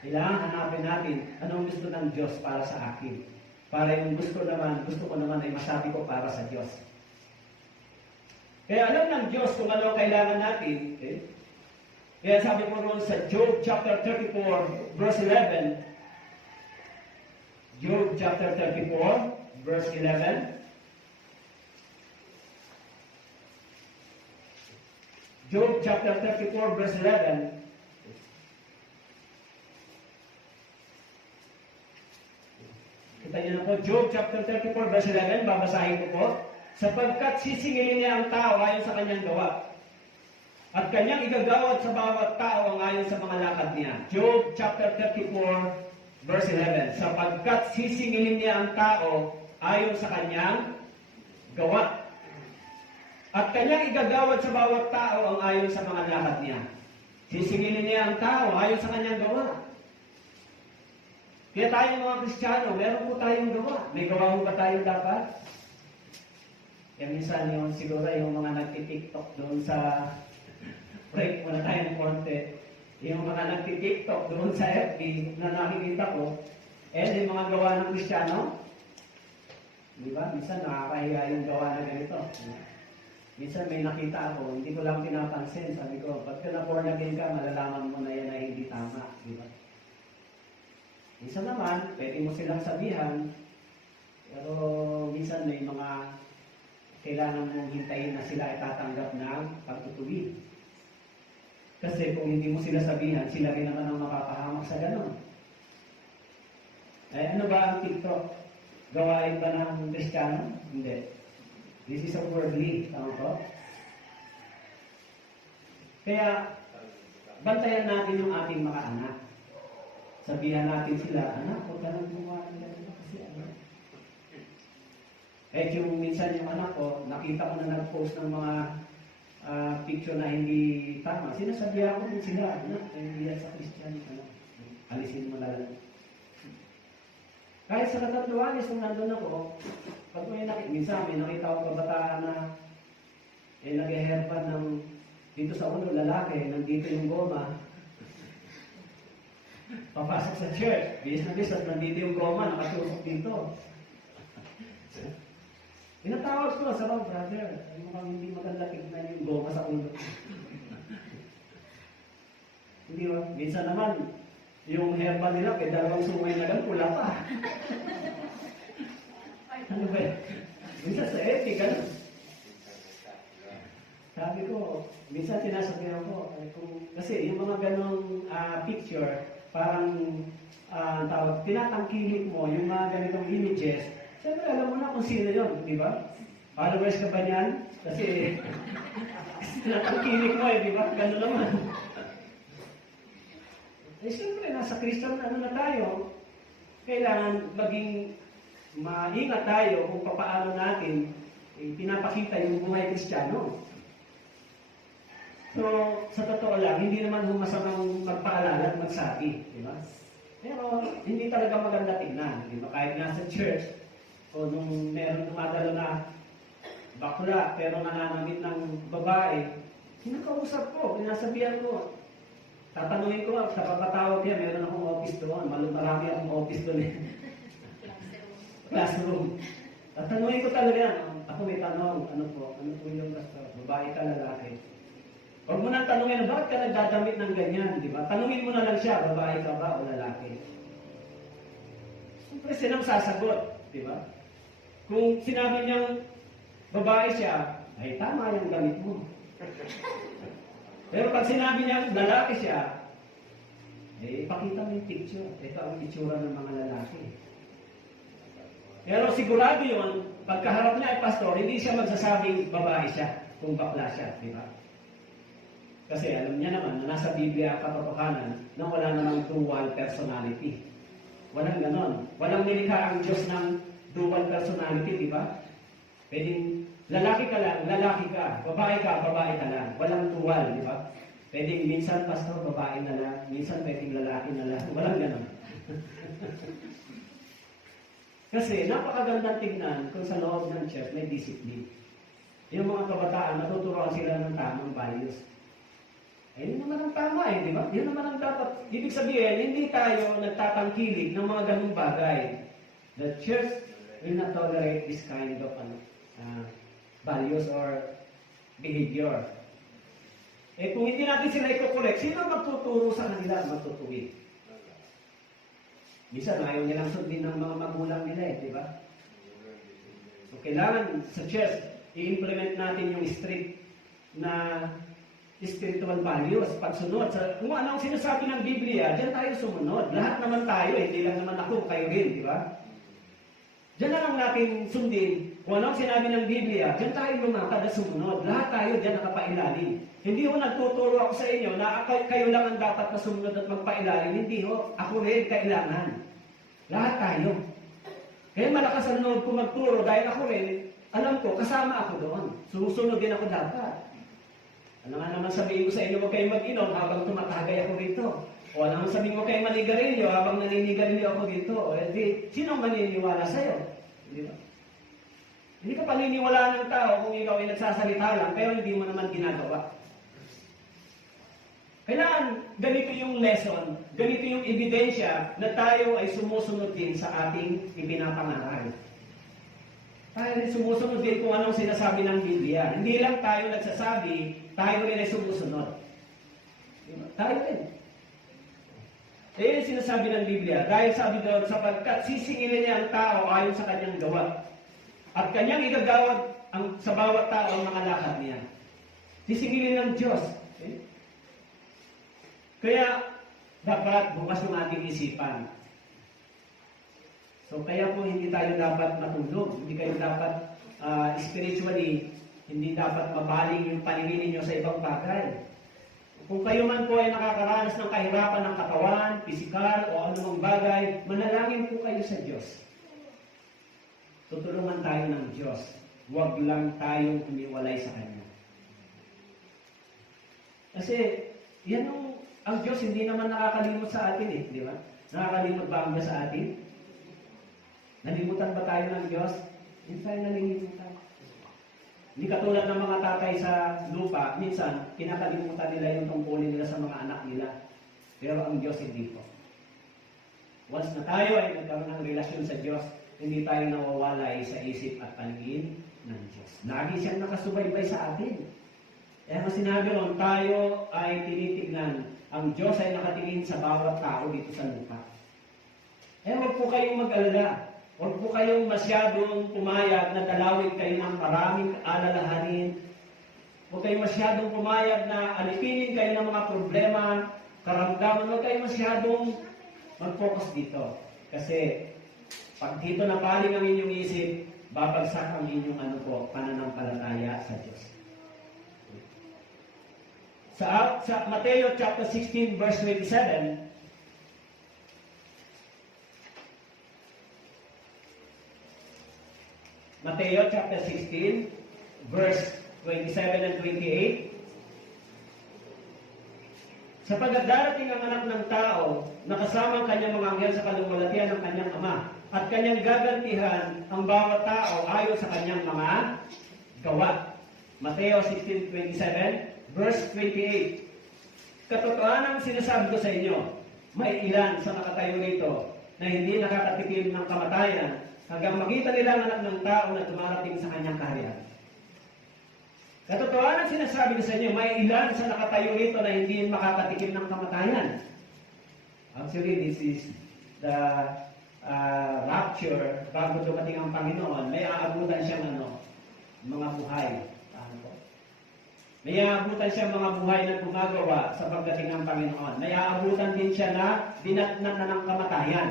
Kailangan hanapin natin anong gusto ng Diyos para sa akin. Para yung gusto ko naman ay masabi ko para sa Diyos. Kaya alam ng Diyos kung ano kailangan natin. Okay? Kaya sabi po ron sa Job chapter 34, verse 11. Job chapter 34, verse 11. Job chapter 34, verse 11. Kita niyo na po, Job chapter 34, verse 11, babasahin ko po. Sapagkat sisingilin niya ang tao ayon sa kanyang gawa, at kanyang igagawad sa bawat tao ang ayon sa mga lakad niya. Job chapter 34, verse 11. Sapagkat sisingilin niya ang tao ayon sa kanyang gawa, At kanyang igagawad sa bawat tao ang ayon sa mga lakad niya. Sisingilin niya ang tao ayon sa kanyang gawa. Kaya tayong mga Kristiyano, meron po tayong gawa. May gawa mo ba tayo dapat? Kaya minsan yung siguro yung mga nagtitiktok doon sa break muna tayo ng konti. Yung mga nagtitiktok doon sa FB na nakikita ko, yung mga gawa ng Kristiyano. Di ba? Minsan nakakahiya yung gawa na ganito. Minsan may nakita ako, hindi ko lang pinapansin. Sabi ko, pagka na-born again ka, malalaman mo na yan ay hindi tama. Di ba? Minsan naman, pwede mo silang sabihan, pero minsan may mga kailangan mong hintayin na sila ay tatanggap ng pagtutuwid. Kasi kung hindi mo sila sabihan, sila rin naman ang mapapahamak sa ganon. Ano ba ang TikTok? Gawain ba ng Kristiyano? Hindi. This is a worldly, tama po? Kaya, bantayan natin yung ating mga anak. Sabihan natin sila, anak, huwag ka nang gumawa ng ganito kasi ano. Yung minsan yung anak ko, nakita ko na nag-post ng mga picture na hindi tama. Sinasabihan ko din sila, anak, hindi yan sa Christian, ano, alisin mo na lang. Kahit sa Katatuanis, kung nandun ako, pag minsan may nakita ko kabataan na nag-eherban ng dito sa ulo, lalaki, nandito yung goma. Papasok sa church, bis na bis, at nandito yung goma, nakatusok dito. Inatawag ko sa mga brother, ay mukhang hindi maganda tignan yung goma sa ulo. Hindi ba? Minsan naman, yung herba nila, may dalawang sungay na lang, pula pa. Ano ba? Minsan sa epic, ano? Sabi ko, minsan sinasabihan ko, kasi yung mga ganong picture, parang tinatangkilik mo yung mga ganitong images, siyempre alam mo na kung sino yun, di ba? Followers ka ba niyan? Kasi tinatangkilik mo di ba? Gano'n naman. Siyempre, nasa Christian na tayo, kailangan maging maingat tayo kung paano natin pinapakita yung buhay Kristiyano. So, sa totoo lang, hindi naman masamang magpaalala at magsabi, di ba? Pero, hindi talaga maganda tingnan, di ba? Kahit nasa church, o nung meron dumadalo na bakla, pero nananamit ng babae, sinakausap ko, pinasabihan ko, tatanungin ko, sa papatawag niya, meron akong office doon, marami akong office doon eh. Classroom. Tatanungin ko talaga, ako may tanong, ano po yung pastor, babae ka, lalaki? Huwag mo nang tanungin, bakit ka nagdadamit ng ganyan, di ba? Tanungin mo na lang siya, babae ka ba o lalaki? Siyempre silang sasagot, di ba? Kung sinabi niyang babae siya, ay tama yung gamit mo. Pero pag sinabi niyang lalaki siya, ipakita mo yung picture. Ito ang itsura ng mga lalaki. Pero sigurado yun, pagkaharap niya ay pastor, hindi siya magsasabing babae siya kung bakla siya, di ba? Kasi alam niya naman na nasa Biblia ang katotohanan na wala namang dual personality. Walang ganon. Walang nilikha ang Diyos ng dual personality, di ba? Pwedeng lalaki ka lang, lalaki ka. Babae ka, babae ka lang. Walang dual, di ba? Pwedeng minsan pastor, babae na lang. Minsan pwedeng lalaki na lang. Walang ganon. Kasi napakagandang tignan kung sa loob ng church may discipline. Yung mga kabataan, natuturuan sila ng tamang values. Yun naman ang tama di ba? Yun naman ang dapat. Ibig sabihin, hindi tayo nagtatangkilik ng mga ganung bagay. The church will not tolerate this kind of values or behavior. Kung hindi natin sila i-correct, sino magtuturo sa kanila at magtutuwid? Minsan, ayaw nilang sundin ng mga magulang nila di ba? So, kailangan sa church, i-implement natin yung strict na spiritual values, pagsunod. Kung ano ang sinasabi ng Biblia, diyan tayo sumunod. Lahat naman tayo, hindi lang naman ako, kayo rin, di ba? Diyan na lang natin sundin. Kung ano ang sinabi ng Biblia, diyan tayo lumakad at sumunod. Lahat tayo diyan nakapailalim. Hindi ho nagtuturo ako sa inyo na kayo lang ang dapat na sumunod at magpailalim. Hindi ho, ako rin kailangan. Lahat tayo. Kaya malakas ang loob ko magturo dahil ako rin, alam ko, kasama ako doon. Sumusunod din ako dapat. Ano nga naman sabihin ko sa inyo, huwag kayong mag-inom habang tumatagay ako rito. O ano naman sabihin ko kayo manigarilyo habang naninigarilyo ako dito. Eh di, sino maniniwala sa'yo? Di ba? Hindi ka paniniwala ng tao kung ikaw ay nagsasalita lang, pero hindi mo naman ginagawa. Kailangan, ganito yung lesson, ganito yung ebidensya na tayo ay sumusunod din sa ating ipinapangaral. Tayo rin sumusunod din kung anong sinasabi ng Biblia. Hindi lang tayo nagsasabi, tayo rin ay sumusunod. Diba? Tayo rin. Eh, yung sinasabi ng Biblia, dahil sabi doon, sapagkat sisingilin niya ang tao ayon sa kanyang gawa. At kanyang igagawad sa bawat tao ang mga lakad niya. Sisingilin ng Diyos. Okay? Kaya, dapat bukas yung ating isipan. So, kaya po hindi tayo dapat matulog. Hindi kayo dapat spiritually, hindi dapat mabaling yung paningin ninyo sa ibang bagay. Kung kayo man po ay nakakaranas ng kahirapan ng katawan, pisikal, o anumang bagay, manalangin po kayo sa Diyos. Tutulungan tayo ng Diyos. Huwag lang tayong umiwalay sa Kanya. Kasi, yan ang Diyos hindi naman nakakalimot sa atin eh, di ba? Nakakalimot ba ang Diyos sa atin? Nalimutan ba tayo ng Diyos? Hindi tayo nalilimutan. Hindi katulad ng mga tatay sa lupa, minsan, kinakalimutan nila yung tungkulin nila sa mga anak nila. Pero ang Diyos hindi po. Once na tayo ay nagkaroon ng relasyon sa Diyos, hindi tayo nawawalay sa isip at paningin ng Diyos. Lagi siyang nakasubaybay sa atin. Kaya nga sinabi ron, tayo ay tinitignan. Ang Diyos ay nakatingin sa bawat tao dito sa lupa. Eh, huwag po kayong mag-alala. Huwag po kayong masyadong pumayag na dalawin kayo ng maraming alalahanin. Huwag kayong masyadong pumayag na alipinin kayo ng mga problema, karamdaman. Huwag kayong masyadong mag-focus dito. Kasi pag dito napaling ang inyong isip, babagsak ang inyong pananampalataya sa Diyos. Sa Mateo chapter 16 verse 27, Mateo chapter 16, verse 27 and 28. Sapagkat darating ang anak ng tao na kasama ang kanyang mga anghel sa kaluwalhatian ng kanyang ama, at kanyang gagantihan ang bawat tao ayon sa kanyang mga gawa. Mateo 16:27, verse 28. Katotohanan ang sinasabi ko sa inyo, may ilan sa nakatayo rito na hindi nakakatikim ng kamatayan hanggang makita nila ang anak ng tao na dumarating sa kanyang kaharian. Katotohanan ang sinasabi ko sa inyo, may ilan sa nakatayo rito na hindi makakatikim ng kamatayan. Actually, this is the rapture, bago dumating ang Panginoon, may aabutan siyang mga buhay. May aabutan siyang mga buhay na gumagawa sa pagdating ng Panginoon. May aabutan din siya na dinatnan na ng kamatayan.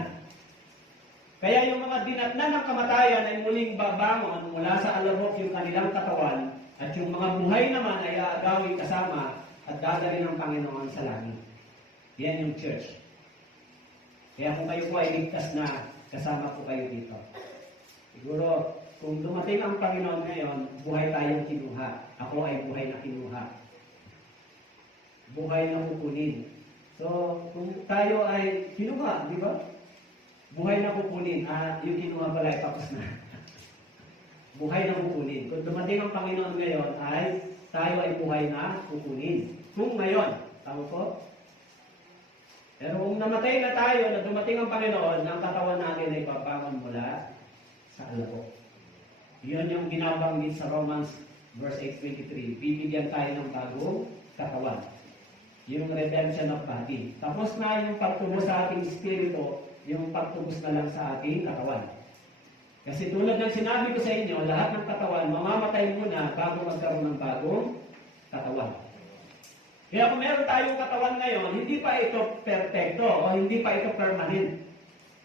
Kaya yung mga dinatnan ng kamatayan ay muling babangon mula sa alabok yung kanilang katawan, at yung mga buhay naman ay aagawin kasama at dadalhin ng Panginoon sa langit. Yan yung church. Kaya kung kayo po ay ligtas na, kasama po kayo dito. Siguro, kung dumating ang Panginoon ngayon, buhay tayong kinuha. Ako ay buhay na kinuha. Buhay na kukunin. So, kung tayo ay kinuha, di ba? Buhay na kukunin. Yung kinuha pala ay tapos na. Buhay na kukunin. Kung dumating ang Panginoon ngayon, ay tayo ay buhay na kukunin. Kung ngayon, tama po? Pero kung namatay na tayo, na dumating ang Panginoon, ang katawan natin ay pabangon mula sa alabok. Yun yung binabanggit sa Romans verse 8:23. Bibigyan tayo ng bagong katawan. Yung redemption of body. Tapos na yung pagtubos sa ating spirito, yung pagtubos na lang sa ating katawan. Kasi tulad ng sinabi ko sa inyo, lahat ng katawan mamamatay muna bago magkaroon ng bagong katawan. Kaya kung meron tayong katawan ngayon, hindi pa ito perfecto o hindi pa ito permanent.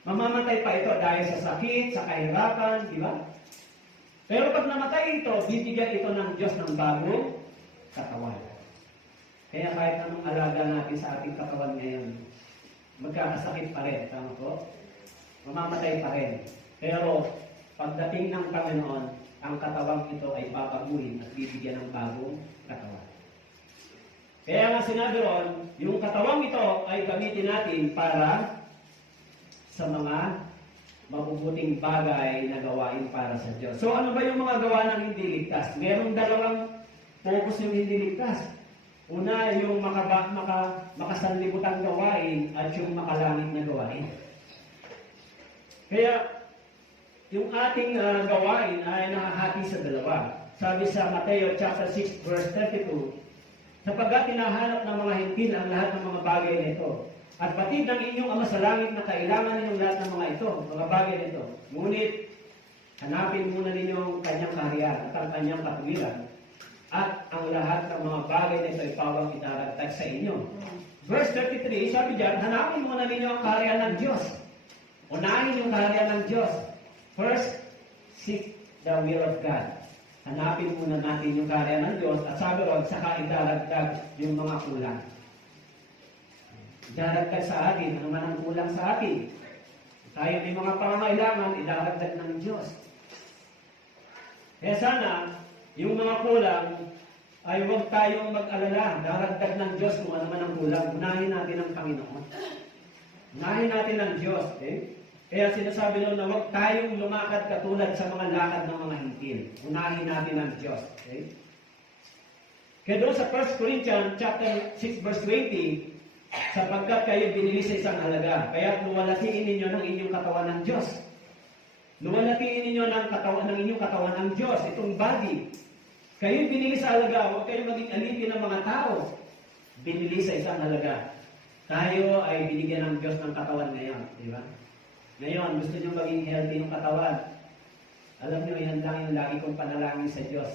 Mamamatay pa ito dahil sa sakit, sa kahirapan, di ba? Pero pag namatay ito, bibigyan ito ng Diyos ng bagong katawan. Kaya kahit anong alaga natin sa ating katawan ngayon, magkakasakit pa rin, tama po? Mamamatay pa rin. Pero pagdating ng Panginoon, ang katawang ito ay babaguhin at bibigyan ng bagong katawan. Kaya nga sinabi ron, yung katawang ito ay gamitin natin para sa mga mabubuting bagay na gawain para sa Diyos. So ano ba yung mga gawa ng hindi ligtas? Merong dalawang focus yung hindi ligtas. Una, yung makasanlibutang gawain at yung makalangit na gawain. Kaya, yung ating gawain ay nakahati sa dalawa. Sabi sa Mateo chapter 6 verse 32, sapagkat hinahanap ng mga hintil ang lahat ng mga bagay nito. At batid ng inyong Ama sa langit na kailangan ninyong lahat ng mga ito, mga bagay nito. Ngunit, hanapin muna ninyo ang kanyang kaharian at ang kanyang katuwiran. At ang lahat ng mga bagay nito ay pawang itaragtag sa inyo. Verse 33, sabi diyan, hanapin muna ninyo ang kaharian ng Diyos. Unahin yung kaharian ng Diyos. First, seek the will of God. Hanapin muna natin yung kaharian ng Diyos at sabi ron, saka itaragtag yung mga kulang. Idaragdag sa atin, ano man ang kulang sa atin. Tayo may mga pangangailangan, idaragdag ng Diyos. Kaya sana, yung mga kulang, ay huwag tayong mag-alala. Daragdag ng Diyos kung ano man ang kulang. Unahin natin ang Panginoon. Unahin natin ang Diyos. Kaya sinasabi nun na huwag tayong lumakad katulad sa mga lakad ng mga hintil. Unahin natin ang Diyos. Kaya doon sa 1 Corinthians chapter 6 verse 20, sapagkat kayo binili sa isang halaga, kaya luwalhatiin ninyo ng inyong katawan ng Diyos. Luwalhatiin ninyo ng inyong katawan ng Diyos, itong body. Kayo binili sa halaga, huwag kayong maging alipin ng mga tao. Binili sa isang halaga. Tayo ay binigyan ng Diyos ng katawan ngayon, di ba? Ngayon, gusto nyo maging healthy yung katawan. Alam nyo, yan lang yung lagi kong panalangin sa Diyos.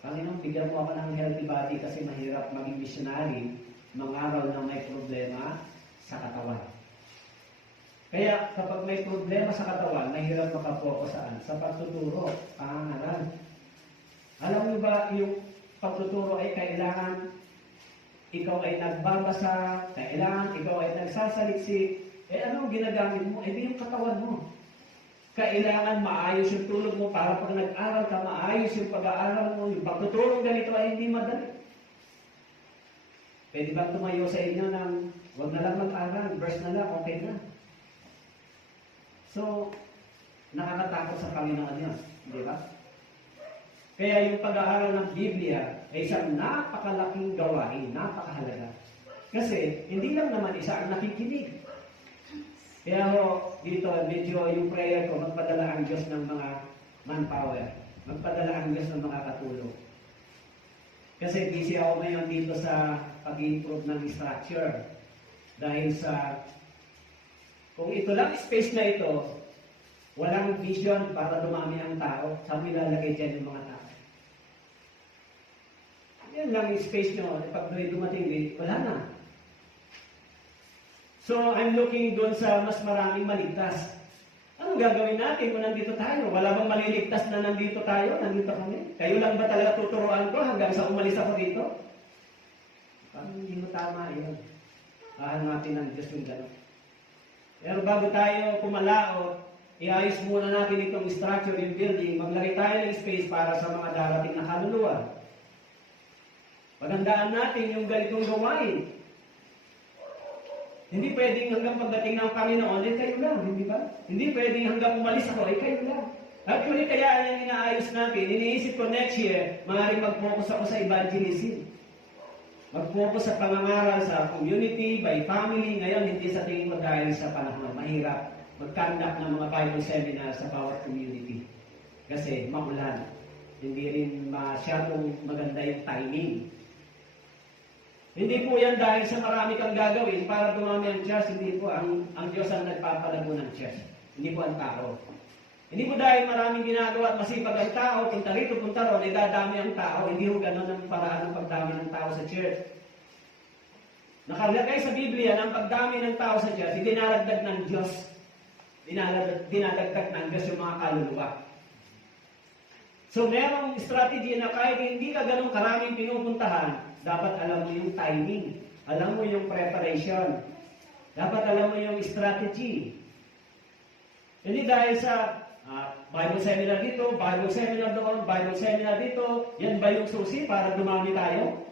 Panginoon, bigyan mo ako ng healthy body kasi mahirap maging missionary mangaral na may problema sa katawan. Kaya kapag may problema sa katawan, mahirap makapokus saan? Sa pagtuturo, pangangaral. Alam niyo ba, yung pagtuturo ay kailangan ikaw ay nagbabasa, kailangan ikaw ay nagsasaliksik, anong ginagamit mo? Di yung katawan mo. Kailangan maayos yung tulog mo para pag nag-aral ka, maayos yung pag-aaral mo. Yung pagtuturo ganito ay hindi madali. Pwede ba tumayo sa inyo ng huwag na lang mag-aral, verse na lang, okay na. So, nakakatakot sa Panginoon yun. Di ba? Kaya yung pag-aaral ng Biblia ay isang napakalaking gawain, napakahalaga. Kasi, hindi lang naman isa ang nakikinig. Kaya ho, dito, medyo yung prayer ko, magpadala ang Diyos ng mga manpower. Magpadala ang Diyos ng mga katulong. Kasi busy ako ngayon dito sa pag-improve ng structure. Dahil sa, kung ito lang space na ito, walang vision para dumami ang tao. Saan ilalagay dyan yung mga tao? Yan lang yung space nyo. Pag dumating, wala na. So, I'm looking doon sa mas maraming maligtas. Anong gagawin natin kung nandito tayo? Wala bang maliligtas na nandito tayo? Nandito kami? Kayo lang ba talaga tuturuan ko hanggang sa umalis ako dito? Parang hindi mo tama yun. Hahanapin ng Diyos yung gano'n. Pero bago tayo kumalaot, iayos muna natin itong structure, yung building, maglagay tayo ng space para sa mga darating na kaluluwa. Pagandaan natin yung ganitong gawain. Hindi pwedeng hanggang pagdating ng Panginoon, kayo lang, hindi ba? Hindi pwedeng hanggang umalis ako, kayo lang. Actually, kaya yan inaayos natin. Iniisip ko next year, maaaring mag-focus ako sa evangelism. Mag-focus sa pangangaral sa community, by family. Ngayon, hindi sa tingin ko dahil sa panahon. Mahirap mag-conduct ng mga Bible seminar sa bawat community. Kasi maulan. Hindi rin masyadong maganda yung timing. Hindi po yan dahil sa marami kang gagawin para dumami ang church. Hindi po ang Diyos ang nagpapalago ng church. Hindi po ang tao. Hindi po dahil maraming ginagawa at masipag ang tao, punta rito, punta ron, dadami ang tao. Hindi po ganun ang paraan ng pagdami ng tao sa church. Nakalagay sa Biblia ng pagdami ng tao sa church, dinaragdag ng Diyos. Dinadagdag ng Diyos yung mga kaluluwa. So, merong strategy na kahit hindi ka ganun karaming pinupuntahan, dapat alam mo yung timing. Alam mo yung preparation. Dapat alam mo yung strategy. Hindi dahil sa Bible seminar dito, Bible seminar doon, Bible seminar dito. Yan ba yung susi para dumami tayo?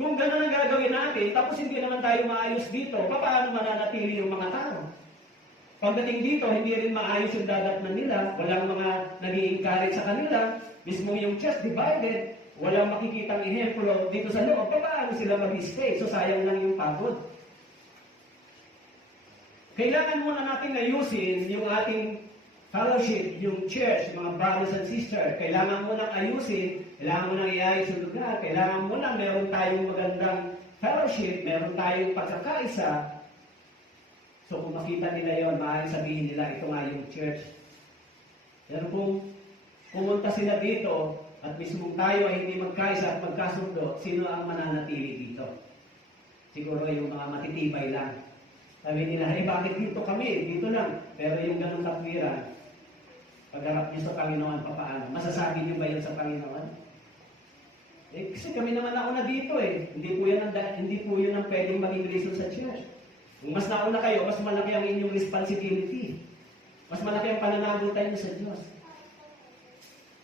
Kung gano'n ang gagawin natin, tapos hindi naman tayo maayos dito, paano mananatili yung mga tao? Pagdating dito, hindi rin maayos yung dadatnan nila, walang mga nag-i-encourage sa kanila, mismo yung church divided, walang makikitang ehemplo dito sa loob, paano sila mag-stay? So sayang lang yung pagod. Kailangan muna natin ayusin yung ating fellowship, yung church, mga brothers and sisters. Kailangan mo nang ayusin, kailangan mo nang iayos yung lugar, kailangan mo nang meron tayong magandang fellowship, meron tayong pagkakaisa. So kung makita nila yon, maaaring sabihin nila, ito nga yung church. Pero kung pumunta sila dito, at mismo tayo ay hindi magkaisa at magkasundo, sino ang mananatili dito? Siguro yung mga matitibay lang. Sabi nila, bakit dito kami? Dito lang. Pero yung ganong katwiran, pagharap niyo sa Panginoon, papaano? Masasabi niyo ba yun sa Panginoon? Kasi kami naman nauna dito Hindi po yun ang pwedeng maging reason sa church. Kung mas nauna kayo, mas malaki ang inyong responsibility. Mas malaki ang pananagutan niyo sa Diyos.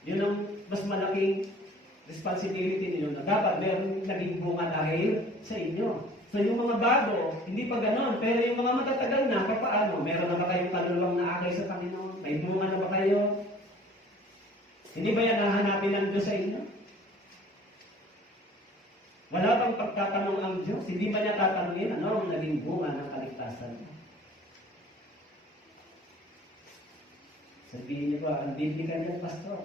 Yun ang mas malaking responsibility ninyo na dapat meron naging bunga dahil sa inyo. So yung mga bago, hindi pa ganon. Pero yung mga matatagal na, paano? Meron na ba kayong kaluluwang na akay sa Panginoon? May bunga na ba kayo? Hindi ba yan nahanapin ng Diyos sa inyo? Wala bang pagtatanong ang Diyos? Hindi ba niya tatanungin ano ang naging bunga ng kaligtasan? Sabihin niyo ba, ang Biblia niyan, Pastor?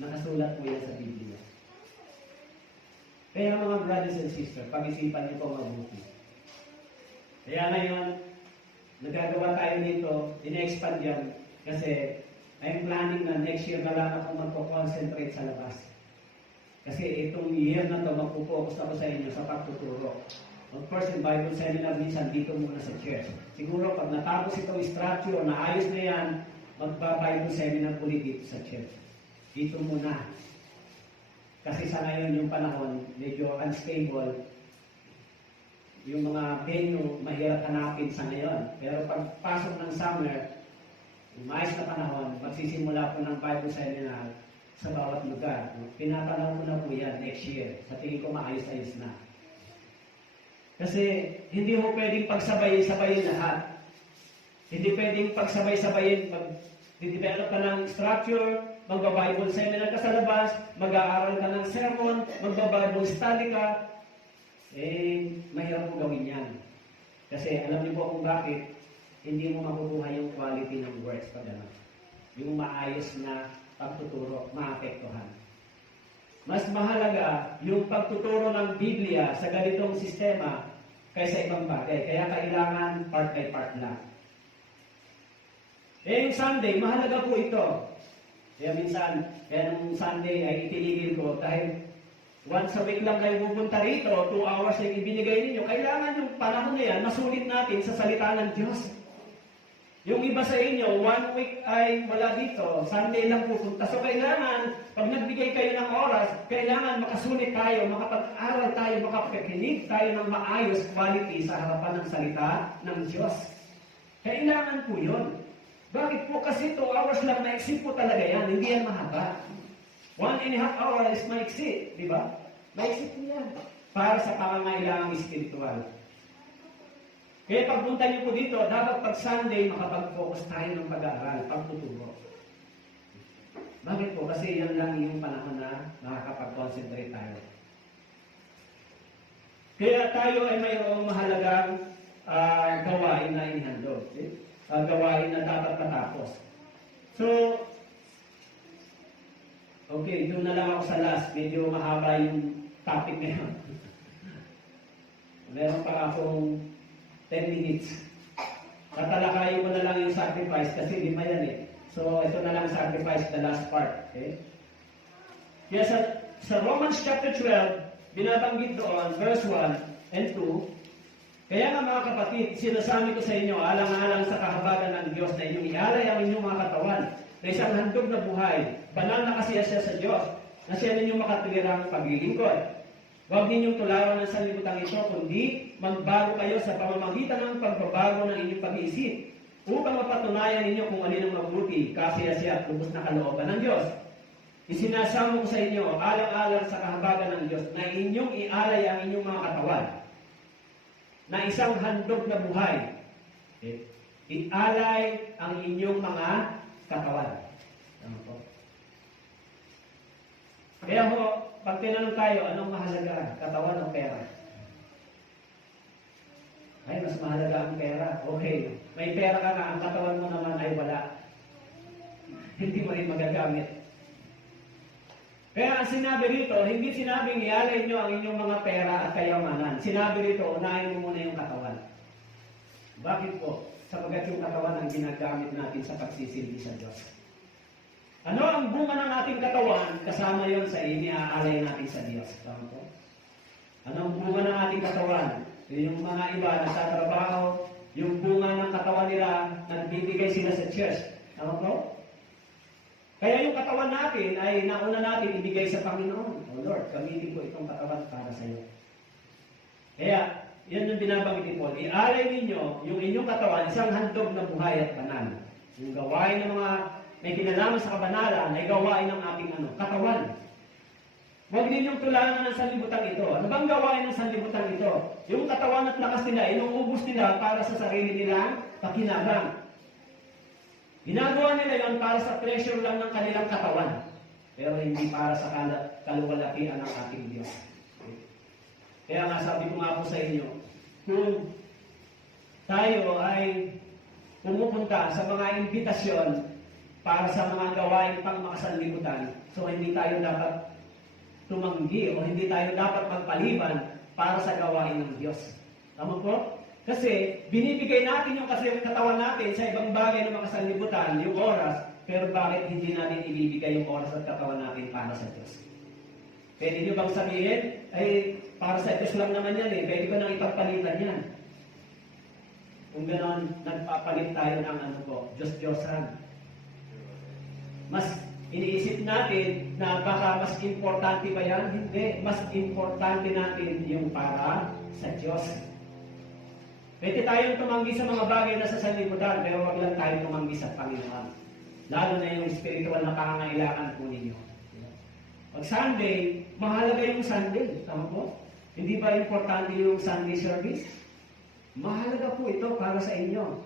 Nakasulat po yan sa Biblia. Kaya mga brothers and sisters, pag-isipan niyo po mabuti. Kaya ngayon, nagagawa tayo dito, in-expand yan, kasi I'm planning na next year na lang ako magpo-concentrate sa labas. Kasi itong year na to, magpo-focus ako sa inyo sa pagtuturo. Of course, in Bible seminar, minsan dito muna sa church. Siguro, pag natapos itong structure, naayos na yan, magpa-Bible seminar ulit dito sa church. Dito muna. Kasi sa ngayon yung panahon, medyo unstable. Yung mga venue, mahirap hanapin sa ngayon. Pero pagpasok ng summer, umayos na panahon, magsisimula po ng Bible seminar sa bawat lugar. Pinapanaw ko na po yan next year. Sa tingin ko maayos-ayos na. Kasi hindi mo pwedeng pagsabay-sabayin lahat. Hindi pwedeng pagsabay-sabayin, mag-develop ka ng structure, magba-Bible seminar ka sa labas, mag-aaral ka ng sermon, magba-Bible study ka, mahirap mo gawin yan. Kasi alam niyo po kung bakit hindi mo makukuha yung quality ng words pag ano. Yung maayos na pagtuturo, maapektuhan. Mas mahalaga yung pagtuturo ng Biblia sa ganitong sistema kaysa ibang bagay. Kaya kailangan part by part lang. Yung Sunday, mahalaga po ito. Kaya minsan, nung Sunday ay itinigil ko dahil once a week lang kayo pupunta rito, 2 hours yung ibinigay ninyo. Kailangan yung panahon na yan, masulit natin sa salita ng Diyos. Yung iba sa inyo, 1 week ay wala dito, Sunday lang pupunta. So kailangan, pag nagbigay kayo ng oras, kailangan makasulit tayo, makapag-aral tayo, makapakinig tayo ng maayos quality sa harapan ng salita ng Diyos. Kailangan po yun. Bakit po? Kasi 2 hours lang, maiksi po talaga yan. Hindi yan mahaba. 1.5 hours is maiksi, di ba? Maiksi po yan. Para sa pangangailangang spiritual. Kaya pagpunta niyo po dito, dapat pag Sunday, makapag-focus tayo ng pag-aaral, pagtuturo. Bakit po? Kasi yan lang yung panahon na makakapag-concentrate tayo. Kaya tayo ay mayroong mahalagang gawain na inihandog. Gawain na dapat matapos. So, okay, doon na lang ako sa last. Medyo mahaba yung topic na yun. Meron pa akong 10 minutes. Tatalakayin mo na lang yung sacrifice kasi 5 yan So, ito na lang sacrifice, the last part. Okay? Kaya sa Romans chapter 12, binabanggit doon, verse 1 and 2, kaya nga mga kapatid, sinasabi ko sa inyo, alang-alang sa kahabagan ng Diyos na inyong ialay ang inyong mga katawan na isang handog na buhay, banal na kasiya siya sa Diyos, na siya ninyong makatwirang paglilingkod. Huwag ninyong tularan ng sanlibutan ito, kundi magbago kayo sa pamamagitan ng pagbabago ng inyong pag-iisip, upang mapatunayan ninyo kung alin ang mabuti, kasiyasiya at lubos na kalooban ng Diyos. Isinasamo ko sa inyo, alang-alang sa kahabagan ng Diyos, na inyong ialay ang inyong mga katawan, na isang handog na buhay. Okay? Ialay ang inyong mga katawan. Tama po. Kaya ho, pag tinanong tayo, anong mahalaga? Katawan o pera? Ay, mas mahalaga ang pera. Okay. May pera ka na, ang katawan mo naman ay wala. Hindi mo rin magagamit. Kaya ang sinabi rito, hindi sinabing ialay nyo ang inyong mga pera at kayamanan. Sinabi rito, unahin mo muna yung katawan. Bakit po? Sapagat yung katawan ang ginagamit natin sa pagsisilbi sa Diyos. Ano ang bunga ng ating katawan? Kasama yon sa iniaalay natin sa Diyos. Tama po? Ano ang bunga ng ating katawan? Yung mga iba nasa trabaho, yung bunga ng katawan nila, nagbibigay sila sa church. Tama po? Kaya yung katawan natin ay nauna natin ibigay sa Panginoon. Oh Lord, gamitin ko itong katawan para sa iyo. Kaya, yan yung binabanggit ni Paul. Ialay ninyo yung inyong katawan, isang handog na buhay at banal. Yung gawain ng mga may kinalaman sa kabanalan ay gawain ng ating katawan. Huwag ninyong tularan ng sanlibutan ito. Ano bang gawain ng sanlibutan ito? Yung katawan at lakas nila, inuubos nila para sa sarili nilang pakinabang. Ginagawa nila yon para sa treasure lang ng kanilang katawan. Pero hindi para sa kaluwalhatian ng ating Diyos. Kaya nga sabi ko nga po sa inyo, kung tayo ay pumupunta sa mga imbitasyon para sa mga gawain pang makasanlibutan, so hindi tayo dapat tumanggi o hindi tayo dapat magpaliban para sa gawain ng Diyos. Tama po? Kasi binibigay natin yung katawan natin sa ibang bagay na makasanlibutan, yung oras, pero bakit hindi natin ibibigay yung oras at katawan natin para sa Diyos? Pwede nyo bang sabihin, ay para sa Diyos lang naman yan eh, pwede ko nang ipagpalitan yan. Kung gano'n, nagpapalit tayo ng Diyos-Diyosan. Mas iniisip natin na baka mas importante ba yan? Hindi. Mas importante natin yung para sa Diyos. Pwede tayong tumanggi sa mga bagay na sa sanlibutan, pero wag lang tayong tumanggi sa Panginoon. Lalo na yung spiritual na pangangailangan po ninyo. Pag Sunday, mahalaga yung Sunday. Tama po? Hindi ba importante yung Sunday service? Mahalaga po ito para sa inyo.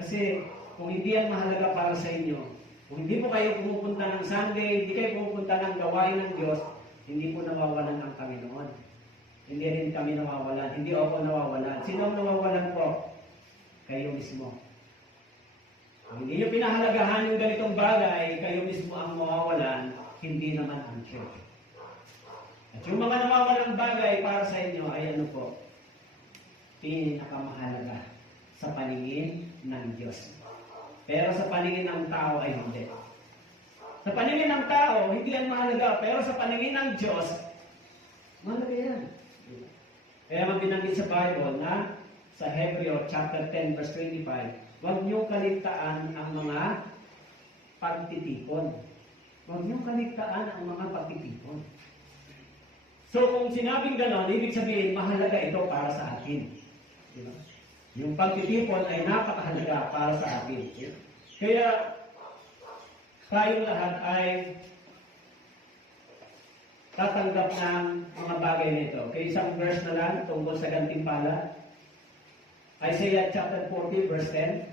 Kasi kung hindi yan mahalaga para sa inyo, kung hindi po kayo pumupunta ng Sunday, hindi kayo pumupunta ng gawain ng Diyos, hindi po nawawalan ang Panginoon. Hindi rin kami nawawalan. Hindi ako nawawalan. Sino ang nawawalan po? Kayo mismo. Kung hindi nyo pinahalagahan yung ganitong bagay, kayo mismo ang mawawalan, hindi naman ang church. At yung mga nawawalang bagay para sa inyo ay ano po? Pinakamahalaga sa paningin ng Diyos. Pero sa paningin ng tao ay hindi. Sa paningin ng tao, hindi yan mahalaga. Pero sa paningin ng Diyos, mahalaga yan. Kaya mabinanggit sa Bible na sa Hebreo chapter 10 verse 25, huwag niyong kaligtaan ang mga pagtitipon. Huwag niyong kaligtaan ang mga pagtitipon. So kung sinabing gano'n, ibig sabihin, mahalaga ito para sa akin. Diba? Yung pagtitipon ay napakahalaga para sa akin. Kaya tayong lahat ay tatanggap ng mga bagay nito. Okay, isang verse na lang tungkol sa gantimpala. Isaiah chapter 40 verse 10.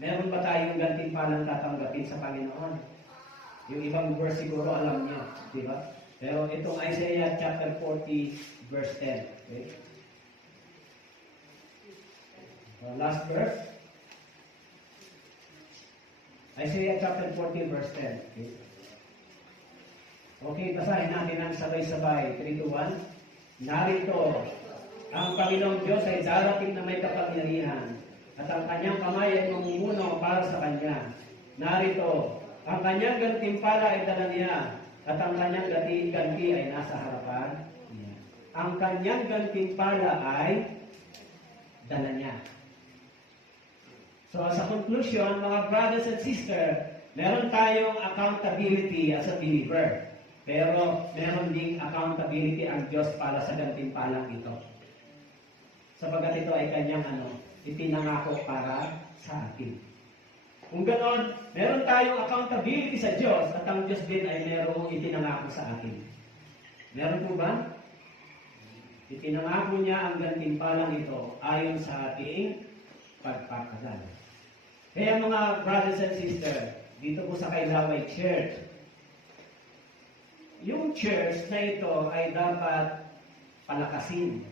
Meron ba tayong gantimpalang tatanggapin sa Panginoon? Yung ibang verse siguro alam niyo, di ba? Pero itong Isaiah chapter 40 verse 10. Okay? Last verse. Isaiah chapter 40 verse 10. Okay? Okay, basahin natin ang sabay-sabay. 3 to 1. Narito, ang Panginoong Diyos ay darating na may kapangyarihan, at ang kanyang kamay ay mamumuno para sa kanya. Narito, ang kanyang gantimpala ay dala niya, at ang kanyang ganti ay nasa harapan niya. Ang kanyang gantimpala ay dala niya. So as a conclusion, mga brothers and sisters, meron tayong accountability as a believer. Pero meron ding accountability ang Diyos para sa gantimpalang ito. Sapagkat ito ay kanyang itinangako para sa atin. Kung ganon, meron tayong accountability sa Diyos at ang Diyos din ay merong itinangako sa atin. Meron po ba? Itinangako niya ang gantimpalang ito ayon sa ating pagpapakasal. Kaya mga brothers and sisters, dito po sa Kailaway Church, yung church na ito ay dapat palakasin.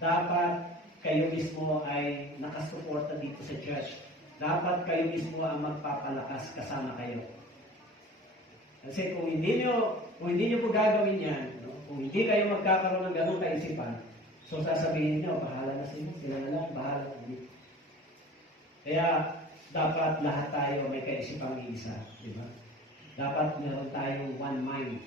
Dapat kayo mismo ay nakasuporta dito sa church. Dapat kayo mismo ang magpapalakas kasama kayo. Kasi kung hindi nyo po gagawin yan, kung hindi kayo magkakaroon ng ganong kaisipan, so sasabihin nyo, bahala na sila na lang, bahala na dito. Kaya dapat lahat tayo may kaisipang iisa, di ba? Dapat meron tayong one mind.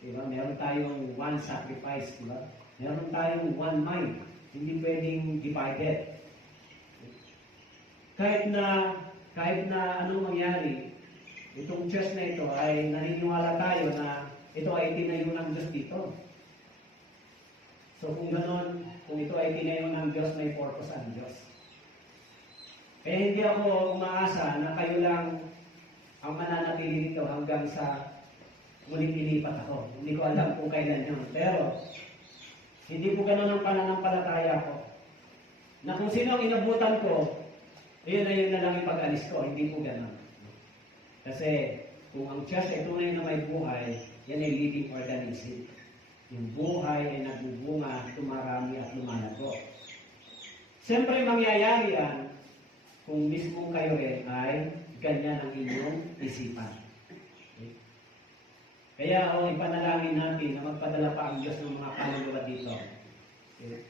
Diba? Meron tayong one sacrifice. Diba? Meron tayong one mind. Hindi pwedeng divided. Kahit na anong mangyari, itong church na ito ay naniniwala tayo na ito ay tinayo ng Diyos dito. So kung gano'n, kung ito ay tinayo ng Diyos, may purpose ang Diyos. Kaya hindi ako umaasa na kayo lang ang mananatili dito hanggang sa muling ilipat ako. Hindi ko alam kung kailan yun. Pero, hindi po ganun ang pananampalataya ko. Na kung sino ang inabutan ko, yun na lang yung pag-alis ko. Hindi po ganun. Kasi, kung ang church ay tunay na may buhay, yan ay living organism. Yung buhay ay nagbubunga, tumarami at lumalago. Siyempre, mangyayari yan kung mismo kayo rin ay ganyan ang inyong isipan. Okay? Kaya ipanalangin natin na magpadala pa ang Diyos ng mga kaluluwa dito. Okay?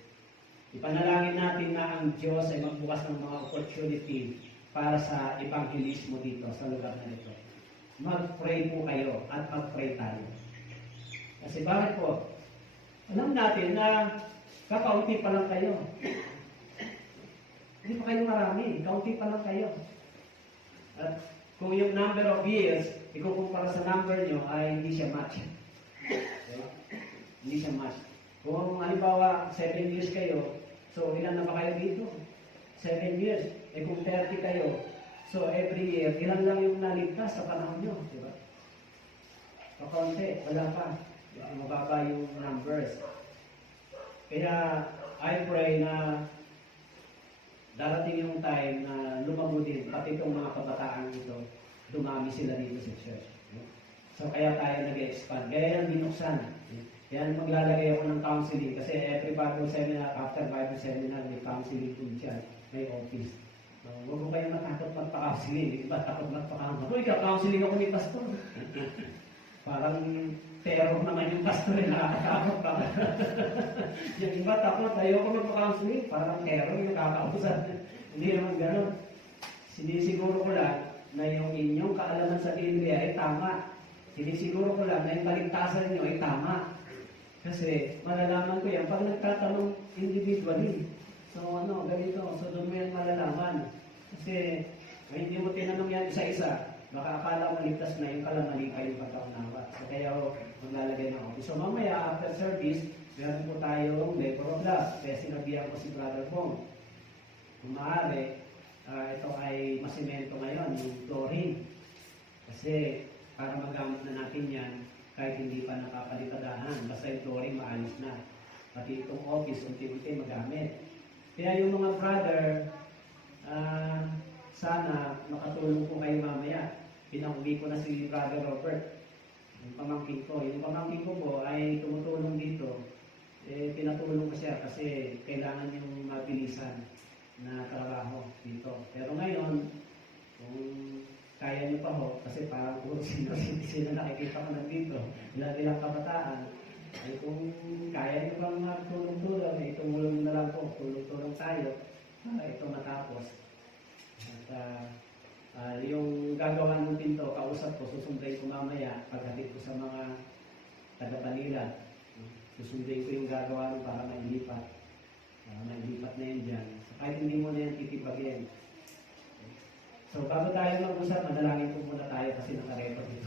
Ipanalangin natin na ang Diyos ay magbukas ng mga opportunity para sa evangelismo dito, sa lugar na ito. Mag-pray po kayo at mag-pray tayo. Kasi bakit po? Alam natin na kakaunti pa lang kayo. Hindi pa kayo marami. Kaunti pa lang kayo. At kung yung number of years, ikukumpara sa number nyo, ay hindi siya match. Okay? Hindi siya match. Kung halimbawa, 7 years kayo, so ilan na ba kayo dito? 7 years. Eh kung 30 kayo, so every year, ilan lang yung naligtas sa panahon nyo? Diba? Kakunti, wala pa. Mababa yung numbers. Kaya, I pray na darating yung time na lumago din, pati itong mga kabataan ito, dumami sila dito sa church. So kaya tayo nag-expand. Kaya yan binuksan. Kaya maglalagay ako ng counseling kasi every Bible seminar, after Bible seminar, may counseling po dyan, may office. So, huwag ko kayo matakot magpa-counseling. Iba takot magpa-counseling. Ako, ika-counseling ako ni pastor. Parang terror naman yung pastor na nakakatakot pa. Yung iba takot, ayoko magpa-counseling. Parang terror yung kakausan. Hindi naman gano'n. Sinisiguro ko lang na yung inyong kaalaman sa Biblia ay tama. Sinisiguro ko lang na yung kaligtasan nyo ay tama. Kasi malalaman ko yan pag nagtatanong individually. So ganito. So doon mo yan malalaman. Kasi hindi mo tinanong yan isa-isa. Baka akala mo ligtas na yung kalamali kayong pagkaunawa. So kaya maglalagay ng office. So mamaya after service, meron po tayong labor of love. Kaya sinabihan ko si Brother Bong. Kung maaari, ito ay masimento ngayon, yung flooring. Kasi para magamit na natin yan, kahit hindi pa nakapalitadahan, basta yung flooring maalis na. Pati itong office, unti-unti magamit. Kaya yung mga brother, sana makatulong po kayo mamaya. Pinauwi ko na si Brother Robert, yung pamangkin ko. Yung pamangkin ko po ay tumutulong dito. Pinatulong ko siya kasi kailangan yung mabilisan na trabaho dito. Pero ngayon, kung kaya niyo pa ho, kasi parang puro sino nakikita ko nandito, ilang kabataan, ay kung kaya niyo pang magtulong-tulong, tumulong na lang po, tulong-tulong tayo, para ito matapos. At yung gagawa ng pinto, kausap ko, susunday ko mamaya, paghatid ko sa mga taga-Manila, susunday ko yung gagawa para mailipat. Mailipat na yan dyan. So, kahit hindi mo na yan titipagin. So, bago tayo mag-usap, manalangin po muna tayo kasi nakarecord dito.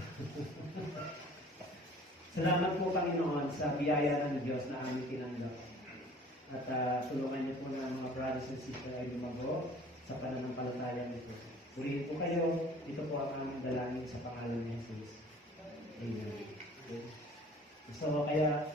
Salamat po, Panginoon, sa biyaya ng Diyos na aming tinanggap. At tulungan niyo po ng mga brothers and sisters ay lumago sa pananampalataya nito. Purihin po kayo. Ito po ang aming dalangin sa pangalan ni Jesus. Amen. So, kaya